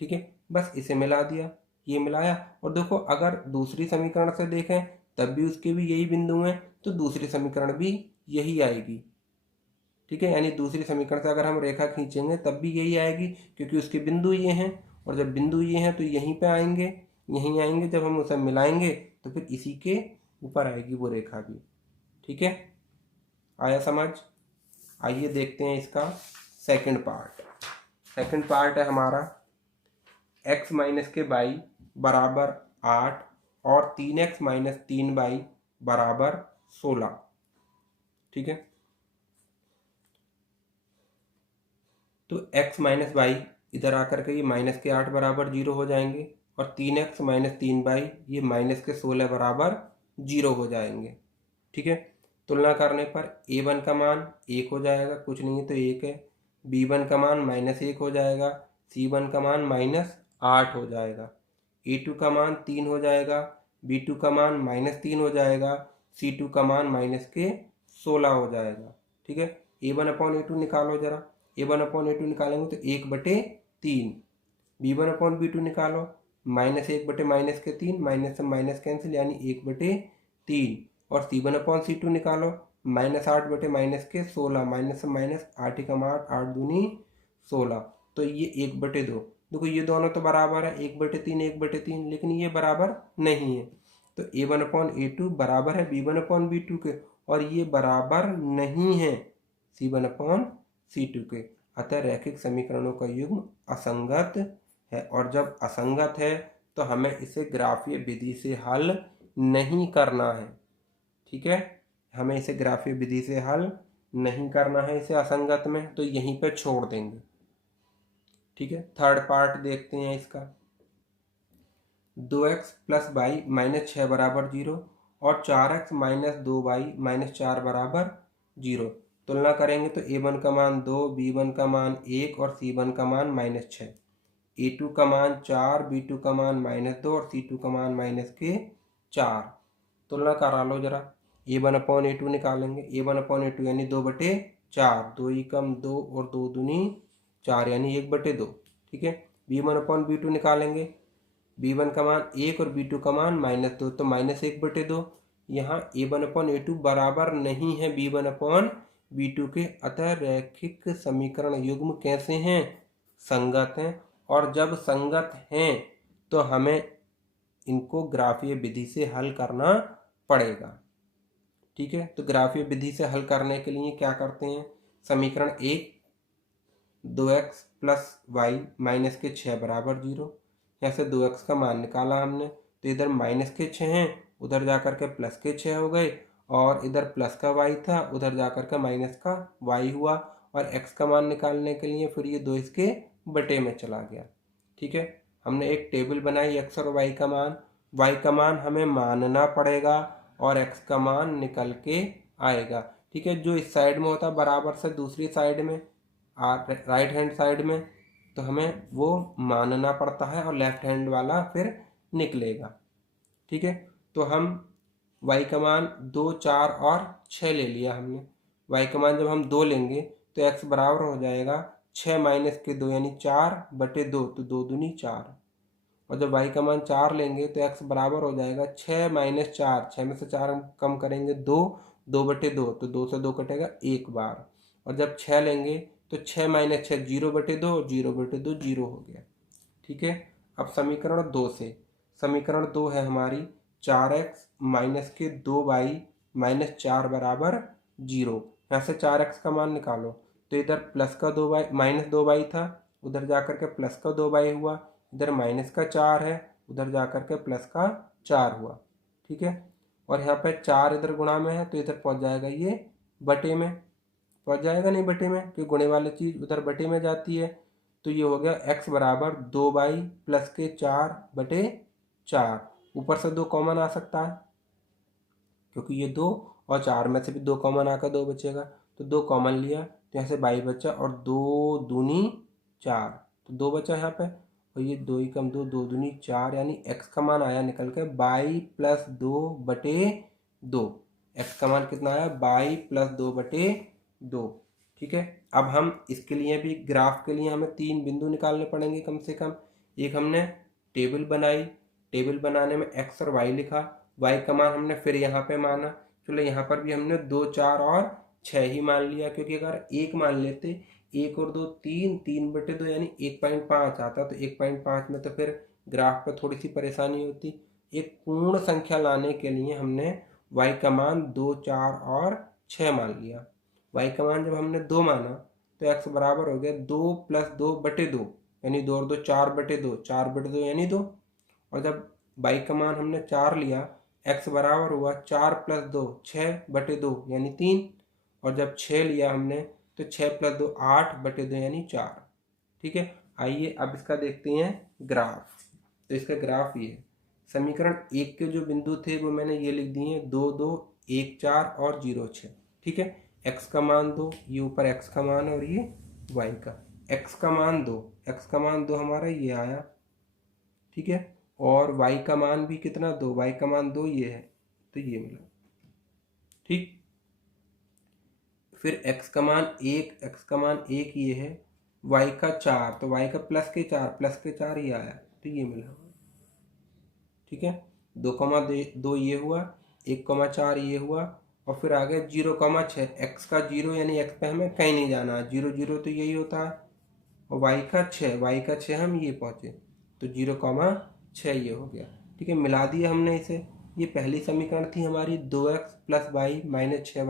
ठीक है, बस इसे मिला दिया, ये मिलाया। और देखो अगर दूसरी समीकरण से देखें तब भी उसके भी यही बिंदु हैं, तो दूसरी समीकरण भी यही आएगी। ठीक है, यानी दूसरी समीकरण से अगर हम रेखा खींचेंगे तब भी यही आएगी, क्योंकि उसके बिंदु ये हैं, और जब बिंदु ये हैं तो यहीं पे आएंगे, यहीं आएंगे। जब हम उसे मिलाएंगे तो फिर इसी के ऊपर आएगी वो रेखा भी। ठीक है, आया समझ। आइए देखते हैं इसका सेकंड पार्ट। सेकंड पार्ट है हमारा x माइनस के y बराबर 8 और 3x माइनस 3y बराबर 16। ठीक है, तो x माइनस वाई इधर आकर के ये माइनस के 8 बराबर 0 हो जाएंगे, और 3x माइनस 3y ये माइनस के 16 बराबर 0 हो जाएंगे। ठीक है, तुलना करने पर a1 का मान 1 हो जाएगा, कुछ नहीं है तो 1 है, b1 का मान -1 हो जाएगा, c1 का मान -8 हो जाएगा, a2 का मान 3 हो जाएगा, b2 का मान -3 हो जाएगा, c2 का मान माइनस के 16 हो जाएगा। ठीक है, a1/a2 निकालो जरा। a1/a2 निकालेंगे तो 1/3, b1/b2 निकालो, -1 माइनस के 3, माइनस से माइनस कैंसिल यानी 1/3, और c1/c2 निकालो, -8 माइनस के 16, माइनस से माइनस 8 का 8, 8 दूनी 16, तो ये 1/2। देखो ये दोनों तो बराबर है, 1/3 1/3, लेकिन ये बराबर नहीं है, तो a1/a2 बराबर है b1/b2 के, और ये बराबर नहीं है c1/c2 के। अतः रैखिक समीकरणों का युग्म असंगत है, और जब असंगत है तो हमें इसे ग्राफीय विधि से हल नहीं करना है। ठीक है, हमें इसे ग्राफीय विधि से हल नहीं करना है इसे असंगत में, तो यहीं पे छोड़ देंगे। ठीक है, थर्ड पार्ट देखते हैं इसका। 2x प्लस वाई माइनस 6 बराबर 0 और 4x माइनस 2y माइनस 4 बराबर 0। तुलना करेंगे तो a1 का मान 2, b1 का मान 1 और c1 का मान -6, a2 का मान 4, b2 का मान -2 और c2 का मान -4। तुलना करा लो जरा, a1/a2 निकालेंगे, a1/a2 यानी 2/4, 2 ही कम 2 और 2 दूनी 4 यानी 1/2। ठीक है, b1/b2 निकालेंगे, b1 का मान 1 और b2 का मान -2, तो -1/2। यहाँ a1/a2 बराबर नहीं है b1/b2 के, अतः रैखिक समीकरण युग्म कैसे हैं? संगत हैं। और जब संगत हैं तो हमें इनको ग्राफीय विधि से हल करना पड़ेगा। ठीक है, तो ग्राफीय विधि से हल करने के लिए क्या करते हैं? समीकरण 1 2x + y - 6 = 0, यहाँ से 2x का मान निकाला हमने, तो इधर -6 हैं, उधर जाकर के +6 हो गए, और इधर प्लस का y था, उधर जाकर के माइनस का y हुआ, और x का मान निकालने के लिए फिर ये 2 इसके बटे में चला गया। ठीक है, हमने एक टेबल बनाई x और y का मान हमें मानना पड़ेगा और x का मान निकल के आएगा। ठीक है, जो इस साइड में होता है बराबर से दूसरी साइड में, राइट हैंड साइड में, तो हमें वो मानना पड़ता है और लेफ्ट हैंड वाला फिर निकलेगा। ठीक है, तो हम y का मान 2, 4 और 6 ले लिया हमने। y का मान जब हम 2 लेंगे तो x बराबर हो जाएगा 6 - 2 यानी 4/2, तो 2 दूनी 4। और जब y का मान 4 लेंगे तो x बराबर हो जाएगा 6 - 4, 6 में से 4 हम कम करेंगे 2, 2/2, तो 2 से 2 कटेगा 1 बार। और जब 6 लेंगे तो 6 - 6 0/2, 0/2 0 हो गया। ठीक है, अब समीकरण 2 से, समीकरण 2 है हमारी 4x - 2y - 4 = 0। यहाँ से 4x का मान निकालो, तो इधर प्लस का 2y -2y था, उधर जाकर के प्लस का 2y हुआ, इधर माइनस का 4 है, उधर जाकर के प्लस का 4 हुआ। ठीक है, और यहाँ पे 4 इधर गुणा में है, तो इधर पहुँच जाएगा ये बटे में, पहुँच जाएगा नहीं बटे में, क्योंकि गुणे वाली चीज़ उधर बटे में जाती है। तो ये हो गया x बराबर 2y + के 4/4। ऊपर से 2 कॉमन आ सकता है, क्योंकि ये 2 और 4 में से भी 2 कॉमन आकर 2 बचेगा, तो 2 कॉमन लिया, तो यहाँ से y बचा, और 2 दूनी 4, तो 2 बचा यहाँ पे, और ये 2 ही कम 2, 2 दूनी 4, यानी x का मान आया निकल के y + 2/2। x का मान कितना आया? y + 2/2। ठीक है, अब हम इसके लिए भी, ग्राफ के लिए हमें 3 बिंदु निकालने पड़ेंगे कम से कम। एक हमने टेबल बनाई, टेबल बनाने में x और y लिखा, y का मान हमने फिर यहाँ पे माना। चलो यहाँ पर भी हमने 2, 4 और 6 ही मान लिया, क्योंकि अगर 1 मान लेते, 1 और 2 3, 3/2 यानी 1.5 आता, तो 1.5 में तो फिर ग्राफ पर थोड़ी सी परेशानी होती। एक पूर्ण संख्या लाने के लिए हमने y का मान 2, 4 और 6 मान लिया। y का मान जब हमने 2 माना तो x बराबर हो गया 2 + 2/2, यानी 2 और 2 4/2, 4/2 यानी 2। और जब y का मान हमने 4 लिया, x बराबर हुआ 4 + 2 6/2 यानी 3। और जब 6 लिया हमने तो 6 + 2 8/2 यानी 4। ठीक है, आइए अब इसका देखते हैं ग्राफ। तो इसका ग्राफ ये है। समीकरण 1 के जो बिंदु थे वो मैंने ये लिख दिए, 2, 2, 1, 4 और 0, 6। ठीक है, x का मान 2, ये ऊपर x का मान है और ये y का। x का मान 2, x का मान 2 हमारा ये आया। ठीक है, और y का मान भी कितना? 2, y का मान 2 ये है, तो ये मिला। ठीक, फिर x का मान 1, x का मान 1 ये है, y का 4, तो y का +4 ये आया, तो ये मिला। ठीक है, 2, ये हुआ, 1, 4 ये हुआ, और फिर आ गया 0,6, x का 0 यानी x पे हमें कहीं नहीं जाना, 0, 0 तो यही होता है, और y का 6 हम ये पहुँचे, तो 0,6 ये हो गया। ठीक है, मिला दिया हमने इसे। ये पहली समीकरण थी हमारी, 2x + y - 6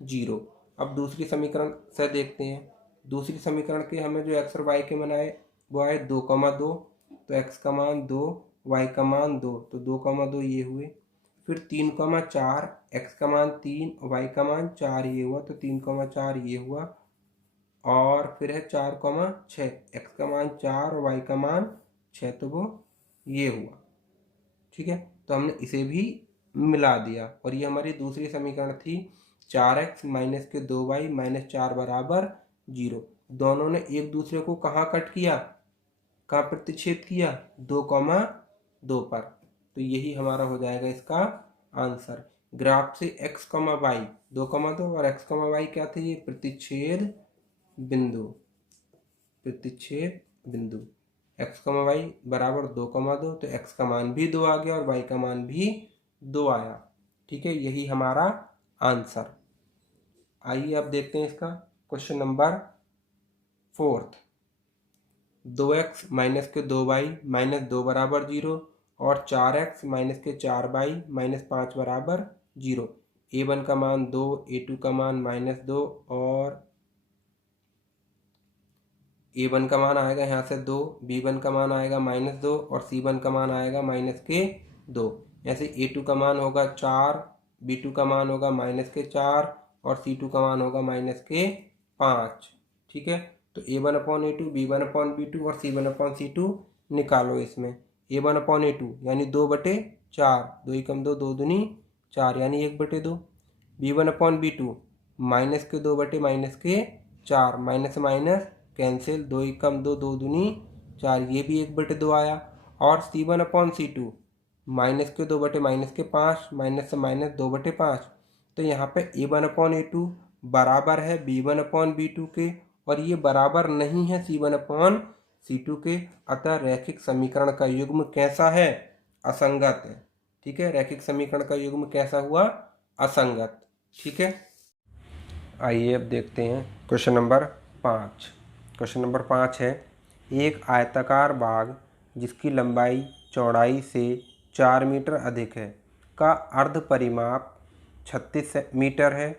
= 0। अब दूसरी समीकरण से देखते हैं। दूसरी समीकरण के हमें जो x और y के बनाए वो आए 2,2, तो x का मान 2, y का मान 2, तो 2,2 ये हुए। फिर 3,4, x का मान 3 और y का मान 4 ये हुआ, तो 3,4 ये हुआ। और फिर है 4,6, x का मान 4 और y का मान 6, तो वो ये हुआ। ठीक है, तो हमने इसे भी मिला दिया, और ये हमारी दूसरी समीकरण थी, 4x - 2y - 4 = 0। दोनों ने एक दूसरे को कहाँ कट किया, कहाँ प्रतिच्छेद किया? 2,2 पर। तो यही हमारा हो जाएगा इसका आंसर। ग्राफ से x, y 2,2 और x, y क्या थे? ये प्रतिच्छेद बिंदु, प्रतिच्छेद बिंदु। x, y बराबर 2,2, तो x का मान भी 2 आ गया और y का मान भी 2 आया। ठीक है, यही हमारा आंसर। आइए अब देखते हैं इसका क्वेश्चन नंबर 4। 2x माइनस के 2y माइनस 2 बराबर 0 और 4x माइनस के 4y माइनस 5 बराबर 0। a1 का मान 2, a2 का मान -2 और a1 का मान आएगा यहाँ से 2, b1 का मान आएगा -2 और c1 का मान आएगा -2। ऐसे a2 का मान होगा 4, b2 का मान होगा -4 और c2 का मान होगा -5। ठीक है, तो a1/a2, b1/b2 और c1/c2 निकालो। इसमें a1/a2 यानी 2/4, 2 एकम 2, 2 दूनी 4 यानी 1/2। b1/b2 माइनस के 2 माइनस के 4, माइनस से माइनस कैंसिल, 2 एकम 2, 2 दूनी 4, ये भी 1/2 आया। और c1/c2 माइनस के 2 माइनस के 5, माइनस से माइनस 2/5। तो यहाँ पे a1/a2 बराबर है b1/b2 के और ये बराबर नहीं है c1/c2 के। अतः रैखिक समीकरण का युग्म कैसा है? असंगत है। ठीक है, रैखिक समीकरण का युग्म कैसा हुआ? असंगत। ठीक है, आइए अब देखते हैं क्वेश्चन नंबर 5। क्वेश्चन नंबर 5 है, एक आयताकार बाग जिसकी लंबाई चौड़ाई से 4 मीटर अधिक है का अर्ध परिमाप 36 मीटर है।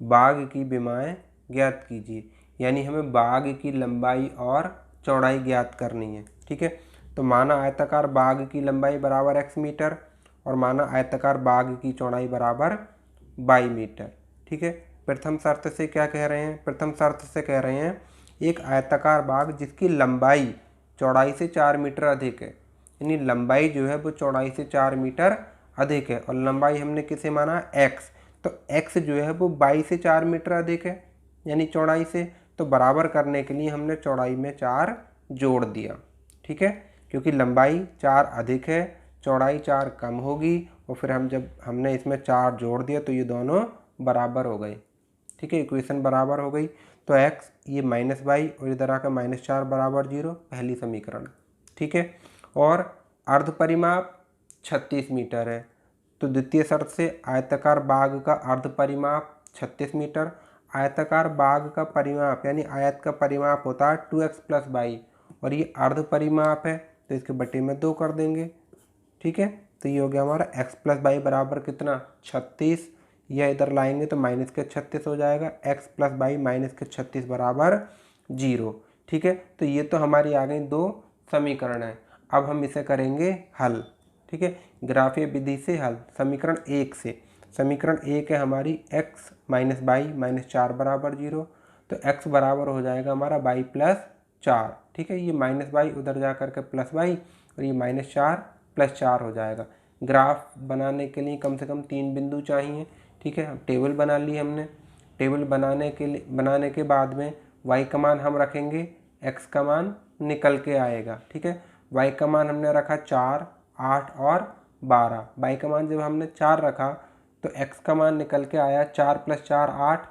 बाग की विमाएं ज्ञात कीजिए। यानी हमें बाग की लंबाई और चौड़ाई ज्ञात करनी है। ठीक है, तो माना आयताकार बाग की लंबाई बराबर x मीटर और माना आयताकार बाग की चौड़ाई बराबर y मीटर। ठीक है, प्रथम शर्त से क्या कह रहे हैं? प्रथम शर्त से कह रहे हैं एक आयताकार बाग जिसकी लंबाई चौड़ाई से 4 मीटर अधिक है। यानी लंबाई जो है वो चौड़ाई से 4 मीटर अधिक है और लंबाई हमने किसे माना? x। तो x जो है वो y से 4 मीटर अधिक है यानी चौड़ाई से। तो बराबर करने के लिए हमने चौड़ाई में 4 जोड़ दिया। ठीक है, क्योंकि लंबाई 4 अधिक है, चौड़ाई 4 कम होगी और फिर हमने इसमें 4 जोड़ दिया तो ये दोनों बराबर हो गए। ठीक है, इक्वेशन बराबर हो गई। तो x ये -y और इधर आकर -4 बराबर 0, पहली समीकरण। ठीक है, और अर्ध परिमाप 36 मीटर है। तो द्वितीय शर्त से आयताकार बाग का अर्ध परिमाप 36 मीटर। आयताकार बाग का परिमाप यानी आयत का परिमाप होता है 2x + y और ये अर्ध परिमाप है तो इसके बटे में 2 कर देंगे। ठीक है, तो ये हो गया हमारा x + y बराबर कितना? 36। यह इधर लाएंगे तो -36 हो जाएगा। x + y -36 बराबर 0। ठीक है, तो ये तो हमारी आ गई 2 समीकरण है। अब हम इसे करेंगे हल। ठीक है, ग्राफीय विधि से हल। समीकरण 1 से, समीकरण 1 है हमारी x - y -4 बराबर 0। तो x बराबर हो जाएगा हमारा y + 4। ठीक है, ये -y उधर जा करके +y और ये -4 + 4 हो जाएगा। ग्राफ बनाने के लिए कम से कम 3 बिंदु चाहिए। ठीक है, टेबल बना ली हमने। टेबल बनाने के बाद में y का मान हम रखेंगे, x का मान निकल के आएगा। ठीक है, y का मान हमने रखा 4, 8 और 12। y का मान जब हमने 4 रखा तो x का मान निकल के आया 4 + 4 8।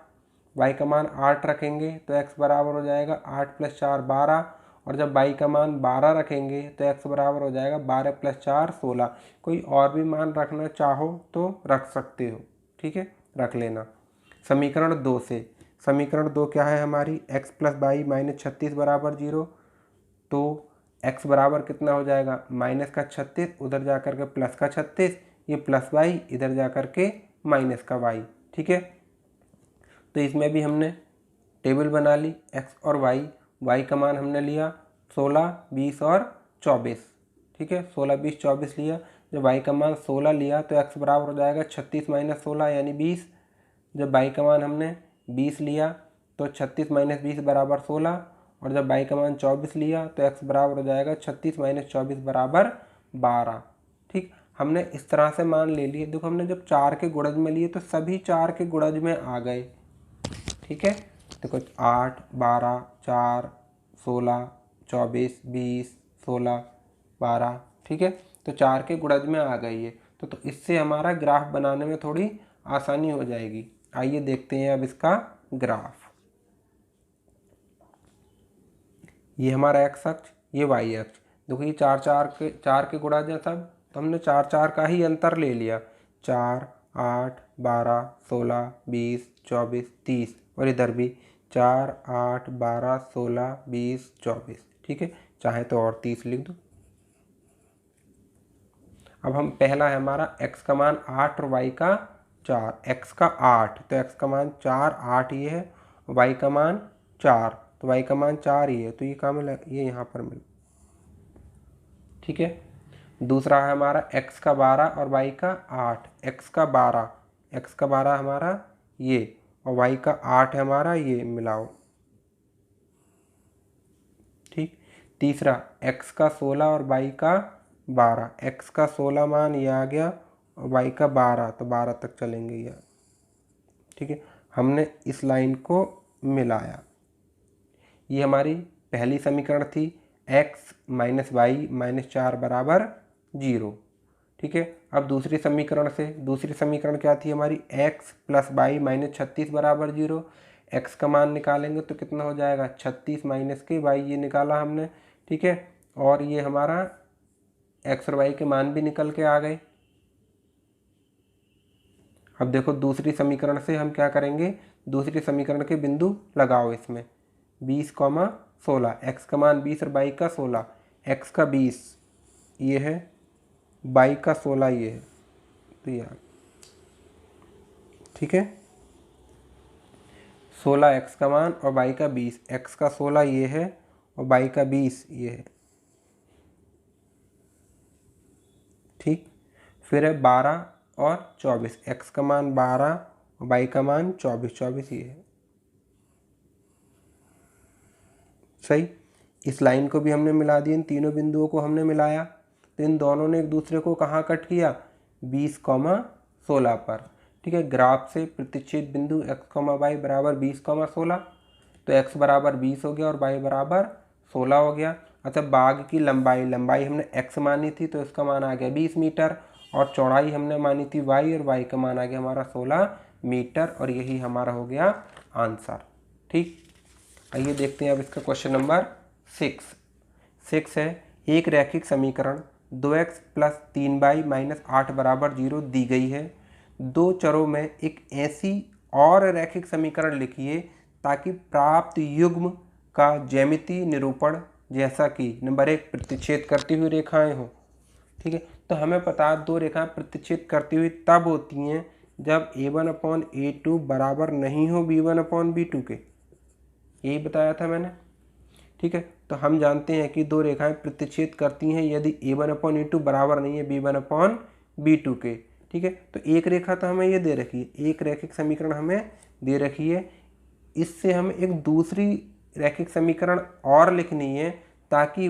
y का मान 8 रखेंगे तो x बराबर हो जाएगा 8 + 4 12 और जब y का मान 12 रखेंगे तो x बराबर हो जाएगा 12 + 4 16। कोई और भी मान रखना चाहो तो रख सकते हो। ठीक है, रख लेना। समीकरण 2 से, समीकरण 2 क्या है हमारी? x + y -36 बराबर 0। तो x बराबर कितना हो जाएगा? -36 उधर जा कर के +36, ये +y इधर जा कर के -y। ठीक है, तो इसमें भी हमने टेबल बना ली x और y का मान हमने लिया 16, 20 और 24। ठीक है, 16, 20, 24 लिया। जब y का मान 16 लिया तो x बराबर हो जाएगा 36 - 16 यानी 20। जब y का मान हमने 20 लिया तो 36 - 20 बराबर 16 और जब y का मान 24 लिया तो x बराबर हो जाएगा 36 - 24 बराबर 12। ठीक, हमने इस तरह से मान ले लिए। देखो हमने जब 4 के गुणज में लिए तो सभी 4 के गुणज में आ गए। ठीक है, देखो 8, 12, 4, 16, 24, 20, 16, 12। ठीक है, तो 4 के गुणज में आ गई है। तो इससे हमारा ग्राफ बनाने में थोड़ी आसानी हो जाएगी। आइए देखते हैं अब इसका ग्राफ। ये हमारा एक्स अक्ष, ये वाई अक्ष। देखो ये चार के गुणा जैसा सब, तो हमने चार का ही अंतर ले लिया। 4, 8, 12, 16, 20, 24, 30, और इधर भी 4, 8, 12, 16, 20, 24। ठीक है, चाहे तो और 30 लिख दो। अब हम पहला है हमारा x का मान 8 और y का 4। x का 8 तो x का मान 4, 8 ये है, y का मान 4 तो y का मान 4 ही है, तो ये कहाँ मिला, ये यहाँ पर मिला। ठीक है, दूसरा है हमारा x का 12 और y का 8। x का 12 हमारा ये, और y का 8 है हमारा ये, मिलाओ। ठीक, तीसरा x का 16 और y का 12। x का 16 मान ये आ गया और y का 12, तो 12 तक चलेंगे ये। ठीक है, हमने इस लाइन को मिलाया। ये हमारी पहली समीकरण थी, x माइनस वाई माइनस 4 बराबर 0। ठीक है, अब दूसरी समीकरण क्या थी हमारी, x प्लस वाई माइनस 36 बराबर 0। x का मान निकालेंगे तो कितना हो जाएगा, 36 माइनस के y, ये निकाला हमने। ठीक है, और ये हमारा x और y के मान भी निकल के आ गए। अब देखो दूसरी समीकरण से हम क्या करेंगे, दूसरी समीकरण के बिंदु लगाओ इसमें। 20, 16, x का मान 20 और y का 16। x का 20 ये है, y का 16 ये है, तो यार ठीक है, 16 x का मान और y का 20। x का 16 ये है और y का 20 ये है। ठीक, फिर है 12 और 24। x का मान 12 और y का मान 24 ये है। सही, इस लाइन को भी हमने मिला दिया, इन तीनों बिंदुओं को हमने मिलाया, तो इन दोनों ने एक दूसरे को कहाँ कट किया, 20, 16 पर। ठीक है, ग्राफ से प्रतिच्छेद बिंदु x, y बराबर 20, 16, तो x बराबर 20 हो गया और y बराबर 16 हो गया। अच्छा, बाग की लंबाई हमने x मानी थी, तो इसका मान आ गया 20 मीटर, और चौड़ाई हमने मानी थी y, और y का मान आ गया हमारा 16 मीटर, और यही हमारा हो गया आंसर। ठीक, आइए देखते हैं अब इसका क्वेश्चन नंबर 6 है, एक रैखिक समीकरण 2x प्लस 3y माइनस 8 बराबर 0 दी गई है। दो चरों में एक ऐसी और रैखिक समीकरण लिखिए ताकि प्राप्त युग्म का ज्यामितीय निरूपण जैसा कि नंबर 1 प्रतिच्छेद करती हुई रेखाएं हो। ठीक है, तो हमें पता है दो रेखाएं प्रतिच्छेद करती हुई तब होती हैं जब a1/a2 बराबर नहीं हो b1/b2 के, यही बताया था मैंने। ठीक है, तो हम जानते हैं कि दो रेखाएं प्रतिच्छेद करती हैं यदि a1/a2 बराबर नहीं है b1/b2 के। ठीक है, तो एक रेखा तो हमें ये दे रखी है, एक रैखिक समीकरण हमें दे रखी है, इससे हमें एक दूसरी रैखिक समीकरण और लिखनी है ताकि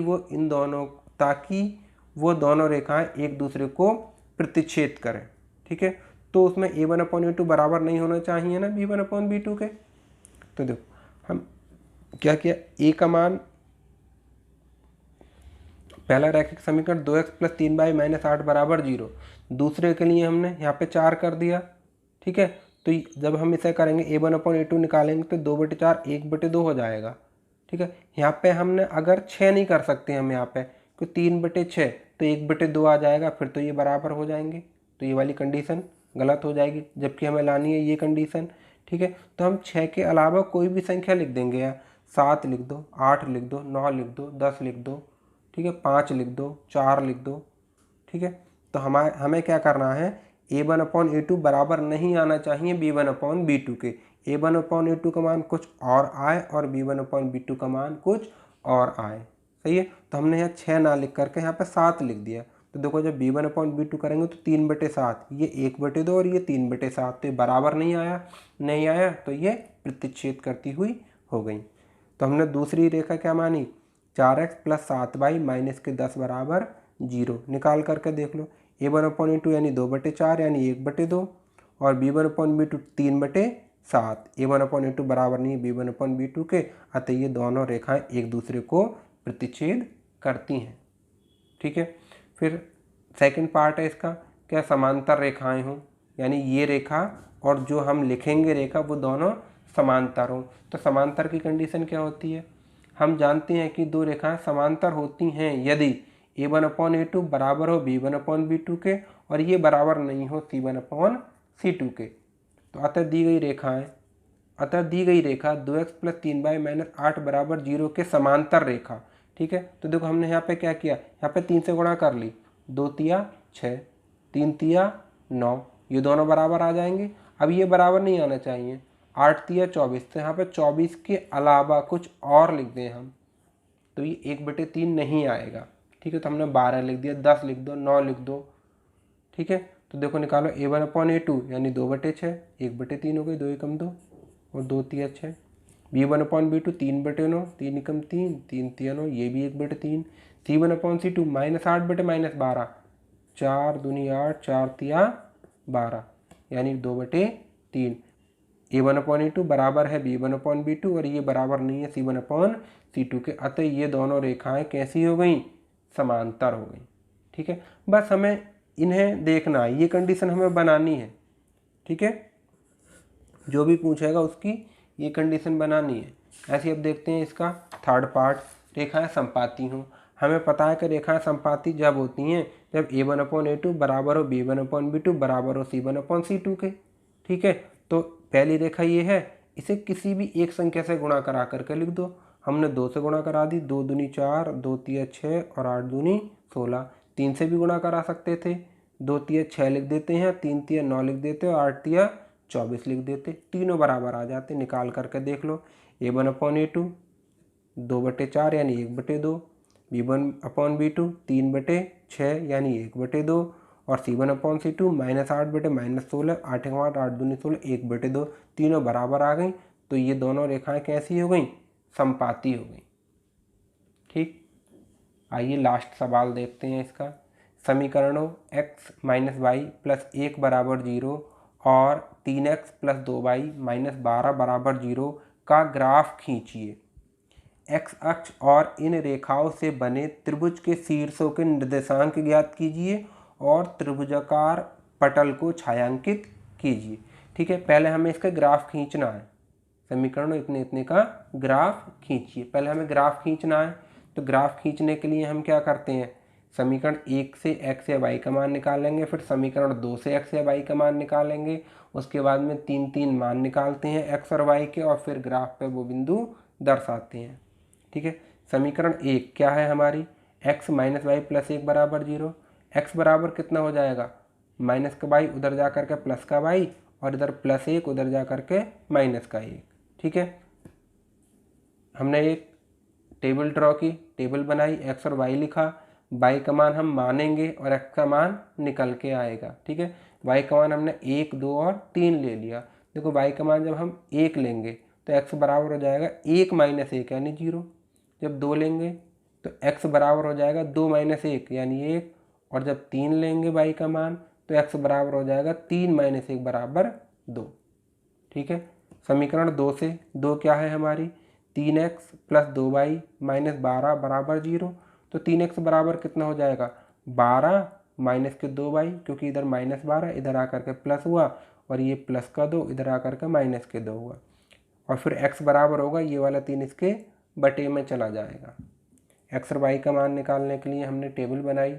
वो दोनों रेखाएं एक दूसरे को प्रतिच्छेद करें। ठीक है, तो उसमें a1/a2 बराबर नहीं होना चाहिए ना b1/b2 के। तो देखो हम क्या किया, a का मान, पहला रैखिक समीकरण 2x प्लस 3y माइनस 8 बराबर 0, दूसरे के लिए हमने यहाँ पे 4 कर दिया। ठीक है, तो जब हम इसे करेंगे a1/a2 निकालेंगे तो 2/4 1/2 हो जाएगा। ठीक है, यहाँ पे हमने अगर 6 नहीं कर सकते हम यहाँ पे, तो 3/6 तो 1/2 आ जाएगा, फिर तो ये बराबर हो जाएंगे, तो ये वाली कंडीशन गलत हो जाएगी, जबकि हमें लानी है ये कंडीशन। ठीक है, तो हम 6 के अलावा कोई भी संख्या लिख देंगे, यार 7 लिख दो, 8 लिख दो, 9 लिख दो, 10 लिख दो। ठीक है, 5 लिख दो, 4 लिख दो। ठीक है, तो हमें क्या करना है, a1/a2 बराबर नहीं आना चाहिए b1/b2 के। a1/a2 का मान कुछ और आए और b1/b2 का मान कुछ और आए। सही है, तो हमने यहाँ 6 ना लिख करके यहाँ पे 7 लिख दिया। तो देखो जब b1/b2 करेंगे तो 3/7, ये 1/2 और ये 3/7, तो ये बराबर नहीं आया, तो ये प्रतिच्छेद करती हुई हो गई। तो हमने दूसरी रेखा क्या मानी, 4x प्लस 7y माइनस के 10 बराबर 0, निकाल करके देख लो, a1/a2 यानी 2/4 यानी 1/2, और b1/b2 3/7। a1/a2 बराबर नहीं है b1/b2 के, अतः ये दोनों रेखाएं एक दूसरे को प्रतिच्छेद करती हैं। ठीक है, फिर सेकंड पार्ट है इसका, क्या समांतर रेखाएं हों, यानी ये रेखा और जो हम लिखेंगे रेखा वो दोनों समांतर हों। तो समांतर की कंडीशन क्या होती है, हम जानते हैं कि दो रेखाएं समांतर होती हैं यदि a1/a2 बराबर हो b1/b2 के और ये बराबर नहीं हो c1/c2 के। तो अतः दी गई रेखा 2x + 3y - 8 = 0 के समांतर रेखा। ठीक है, तो देखो हमने यहाँ पे क्या किया, यहाँ पे 3 से गुणा कर ली, 2 तिया 6, 3 तिया 9, ये दोनों बराबर आ जाएंगे। अब ये बराबर नहीं आना चाहिए, 8 तिया 24, तो यहाँ पे 24 के अलावा कुछ और लिख दें हम, तो ये 1/3 नहीं आएगा। ठीक है, तो हमने 12 लिख दिया, 10 लिख दो, 9 लिख दो। ठीक है, तो देखो निकालो a1/a2 यानी 2/6, 1/3 हो गई, 2 एकम 2 और 2 तिया 6। b1/b2 3/9, 3 एकम 3, 3 तिया 9, ये भी 1/3। c1/c2 -8/-12, 4 दूनी 8, 4 तिया 12 यानी 2/3। a1/a2 बराबर है b1/b2 और ये बराबर नहीं है c1/c2 के, अतः ये दोनों रेखाएं कैसी हो गई, समांतर हो गई। ठीक है, बस हमें इन्हें देखना है, ये कंडीशन हमें बनानी है। ठीक है, जो भी पूछेगा उसकी ये कंडीशन बनानी है। ऐसे अब देखते हैं इसका थर्ड पार्ट, रेखाएं संपाती हों। हमें पता है कि रेखाएं संपाती जब होती हैं जब a1/a2 बराबर हो b1/b2 बराबर हो c1/c2 के। ठीक है, तो पहली रेखा ये है, इसे किसी भी एक संख्या से गुणा करा करके लिख दो। हमने 2 से गुणा करा दी, 2 दूनी 4, 2 तिया 6 और 8 दूनी 16। 3 से भी गुणा करा सकते थे, 2 तिया 6 लिख देते हैं, 3 तिया 9 लिख देते और 8 तिया 24 लिख देते, तीनों बराबर आ जाते। निकाल करके देख लो, a1/a2 2/4 यानी 1/2, b1/b2 3/6 यानी 1/2 और c1/c2 -8/-16, 8 × 8 8 दूनी 16, 1/2, तीनों बराबर आ गई। तो ये दोनों रेखाएं कैसी हो गई, संपाती हो गई। ठीक, आइए लास्ट सवाल देखते हैं इसका। समीकरणों x - y + 1 = 0 और 3x + 2y - 12 = 0 का ग्राफ खींचिए। x अक्ष और इन रेखाओं से बने त्रिभुज के शीर्षों के निर्देशांक ज्ञात कीजिए और त्रिभुजाकार पटल को छायांकित कीजिए। ठीक है, पहले हमें इसका ग्राफ खींचना है। समीकरण इतने इतने का ग्राफ खींचिए, पहले हमें ग्राफ खींचना है। तो ग्राफ खींचने के लिए हम क्या करते हैं, समीकरण 1 से x या y का मान निकालेंगे, फिर समीकरण 2 से x या y का मान निकालेंगे, उसके बाद में 3 मान निकालते हैं x और y के और फिर ग्राफ पे वो बिंदु दर्शाते हैं। ठीक है, समीकरण 1 क्या है हमारी, x - y + 1 = 0। x बराबर कितना हो जाएगा, माइनस का y उधर जा करके प्लस का y और इधर +1 उधर जा करके -1। ठीक है, हमने एक टेबल ड्रॉ की, टेबल बनाई, x और y लिखा, y का मान हम मानेंगे और x का मान निकल के आएगा। ठीक है, y का मान हमने 1, 2 और 3 ले लिया। देखो y का मान जब हम 1 लेंगे तो x बराबर हो जाएगा 1 - 1 यानी 0। जब 2 लेंगे तो x बराबर हो जाएगा 2 - 1 यानी 1 और जब 3 लेंगे y का मान तो x बराबर हो जाएगा 3 - 1 = 2। ठीक है, समीकरण 2 से 2 क्या है हमारी, 3x + 2y - 12 = 0। तो 3x बराबर कितना हो जाएगा, 12 माइनस के 2y, क्योंकि इधर -12 इधर आकर के प्लस हुआ और ये प्लस का 2 इधर आकर के माइनस के 2 हुआ और फिर x बराबर होगा ये वाला 3 इसके बटे में चला जाएगा। x और y का मान निकालने के लिए हमने टेबल बनाई।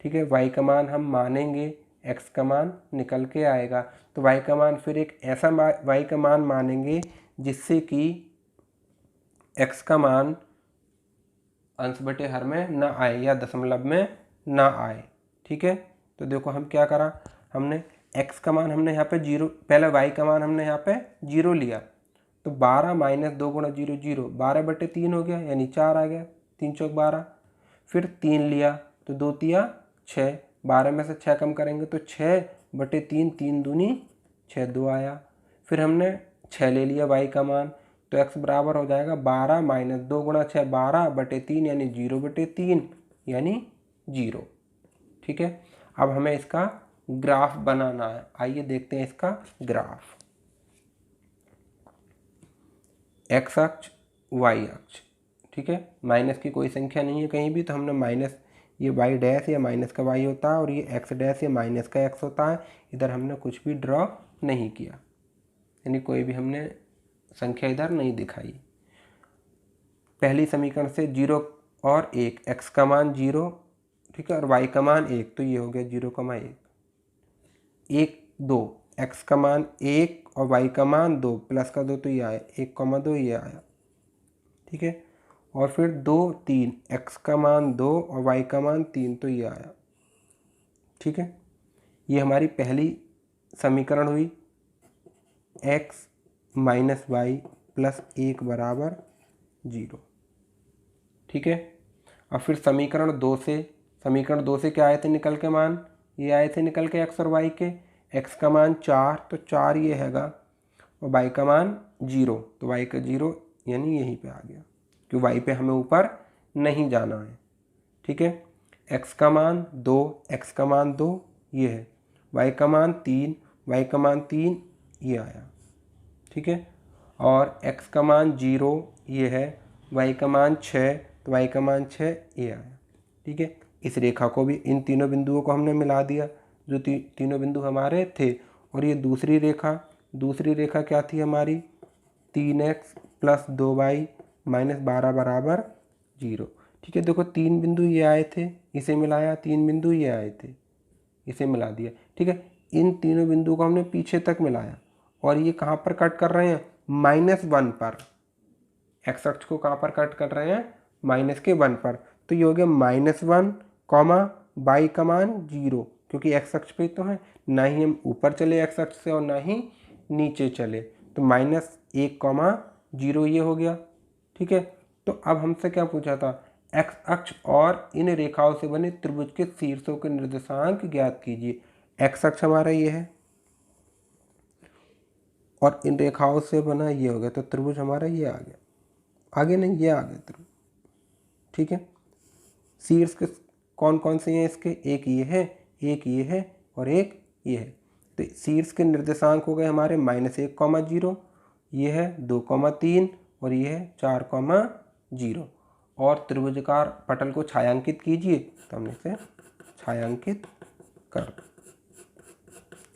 ठीक है, y का मान हम मानेंगे, x का मान निकल के आएगा। तो y का मान फिर एक ऐसा y का मान मानेंगे जिससे कि x का मान अंश बटे हर में ना आए या दशमलव में ना आए। ठीक है, तो देखो हम क्या करा, हमने x का मान हमने यहाँ पे 0, पहले y का मान हमने यहाँ पे 0 लिया, तो 12 - 2 × 0 0, 12/3 हो गया यानी 4 आ गया, 3 चौक 12। फिर 3 लिया तो 2 तिया 6, 12 में से 6 कम करेंगे तो 6/3, 3 दूनी 6, 2 आया। फिर हमने 6 ले लिया y का मान, तो x बराबर हो जाएगा 12 - 2 × 6 12/3 यानी 0/3 यानी 0। ठीक है, अब हमें इसका ग्राफ बनाना है। आइए देखते हैं इसका ग्राफ। x अक्ष y अक्ष, ठीक है, माइनस की कोई संख्या नहीं है कहीं भी, तो हमने माइनस ये वाई डैश या माइनस का वाई होता है और ये एक्स डैश या माइनस का एक्स होता है। इधर हमने कुछ भी ड्रॉ नहीं किया, यानी कोई भी हमने संख्या इधर नहीं दिखाई। पहली समीकरण से 0 और 1, एक्स का मान 0, ठीक है, और वाई का मान 1, तो ये हो गया 0,1। 1, 2, एक्स का मान 1 और वाई का मान 2, प्लस का 2 तो ये आया 1,2 ये आया, ठीक है। और फिर 2, 3, एक्स का मान 2 और वाई का मान 3 तो ये आया, ठीक है। ये हमारी पहली समीकरण हुई, एक्स माइनस वाई प्लस 1 बराबर 0, ठीक है। और फिर समीकरण 2 से क्या आए थे निकल के मान, ये आए थे निकल के एक्स और वाई के। एक्स का मान 4 तो 4 ये हैगा, और वाई का मान 0 तो वाई का 0 यानी यहीं पे आ गया, क्योंकि वाई पे हमें ऊपर नहीं जाना है, ठीक है। एक्स का मान 2, एक्स का मान 2 ये है, वाई का मान 3, वाई का मान 3 ये आया, ठीक है। और एक्स का मान 0 ये है, वाई का मान 6 तो वाई का मान 6 ये आया, ठीक है। इस रेखा को भी, इन तीनों बिंदुओं को हमने मिला दिया, जो तीनों बिंदु हमारे थे। और ये दूसरी रेखा क्या थी हमारी, 3x प्लस 2y माइनस 12 बराबर 0, ठीक है। देखो 3 बिंदु ये आए थे, इसे मिलाया, 3 बिंदु ये आए थे, इसे मिला दिया, ठीक है। इन तीनों बिंदुओं को हमने पीछे तक मिलाया, और ये कहाँ पर कट कर रहे हैं, -1 पर। एक्स अक्ष को कहाँ पर कट कर रहे हैं, -1 पर। तो ये हो गया -1 कॉमा वाई का मान 0, क्योंकि एक्स अक्ष पे तो है, ना ही हम ऊपर चले एक्स अक्ष से और ना ही नीचे चले, तो -1,0 ये हो गया, ठीक है। तो अब हमसे क्या पूछा था, एक्स अक्ष और इन रेखाओं से बने त्रिभुज के शीर्षों के निर्देशांक ज्ञात कीजिए। एक्स अक्ष हमारा ये है और इन रेखाओं से बना ये हो गया, तो त्रिभुज हमारा ये आ गया, आगे नहीं ये आ गया त्रिभुज, ठीक है। शीर्ष के कौन कौन से हैं इसके, एक ये है, एक ये है और एक ये है। तो शीर्ष के निर्देशांक हो गए हमारे -1,0, ये है 2,3 और ये है 4,0। और त्रिभुजाकार पटल को छायांकित कीजिए, तो हमने इसे छायांकित कर,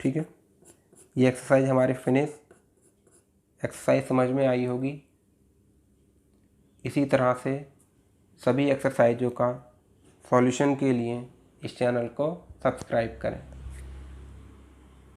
ठीक है। ये एक्सरसाइज हमारे फिनिश। एक्सरसाइज समझ में आई होगी। इसी तरह से सभी एक्सरसाइजों का सॉल्यूशन के लिए इस चैनल को सब्सक्राइब करें।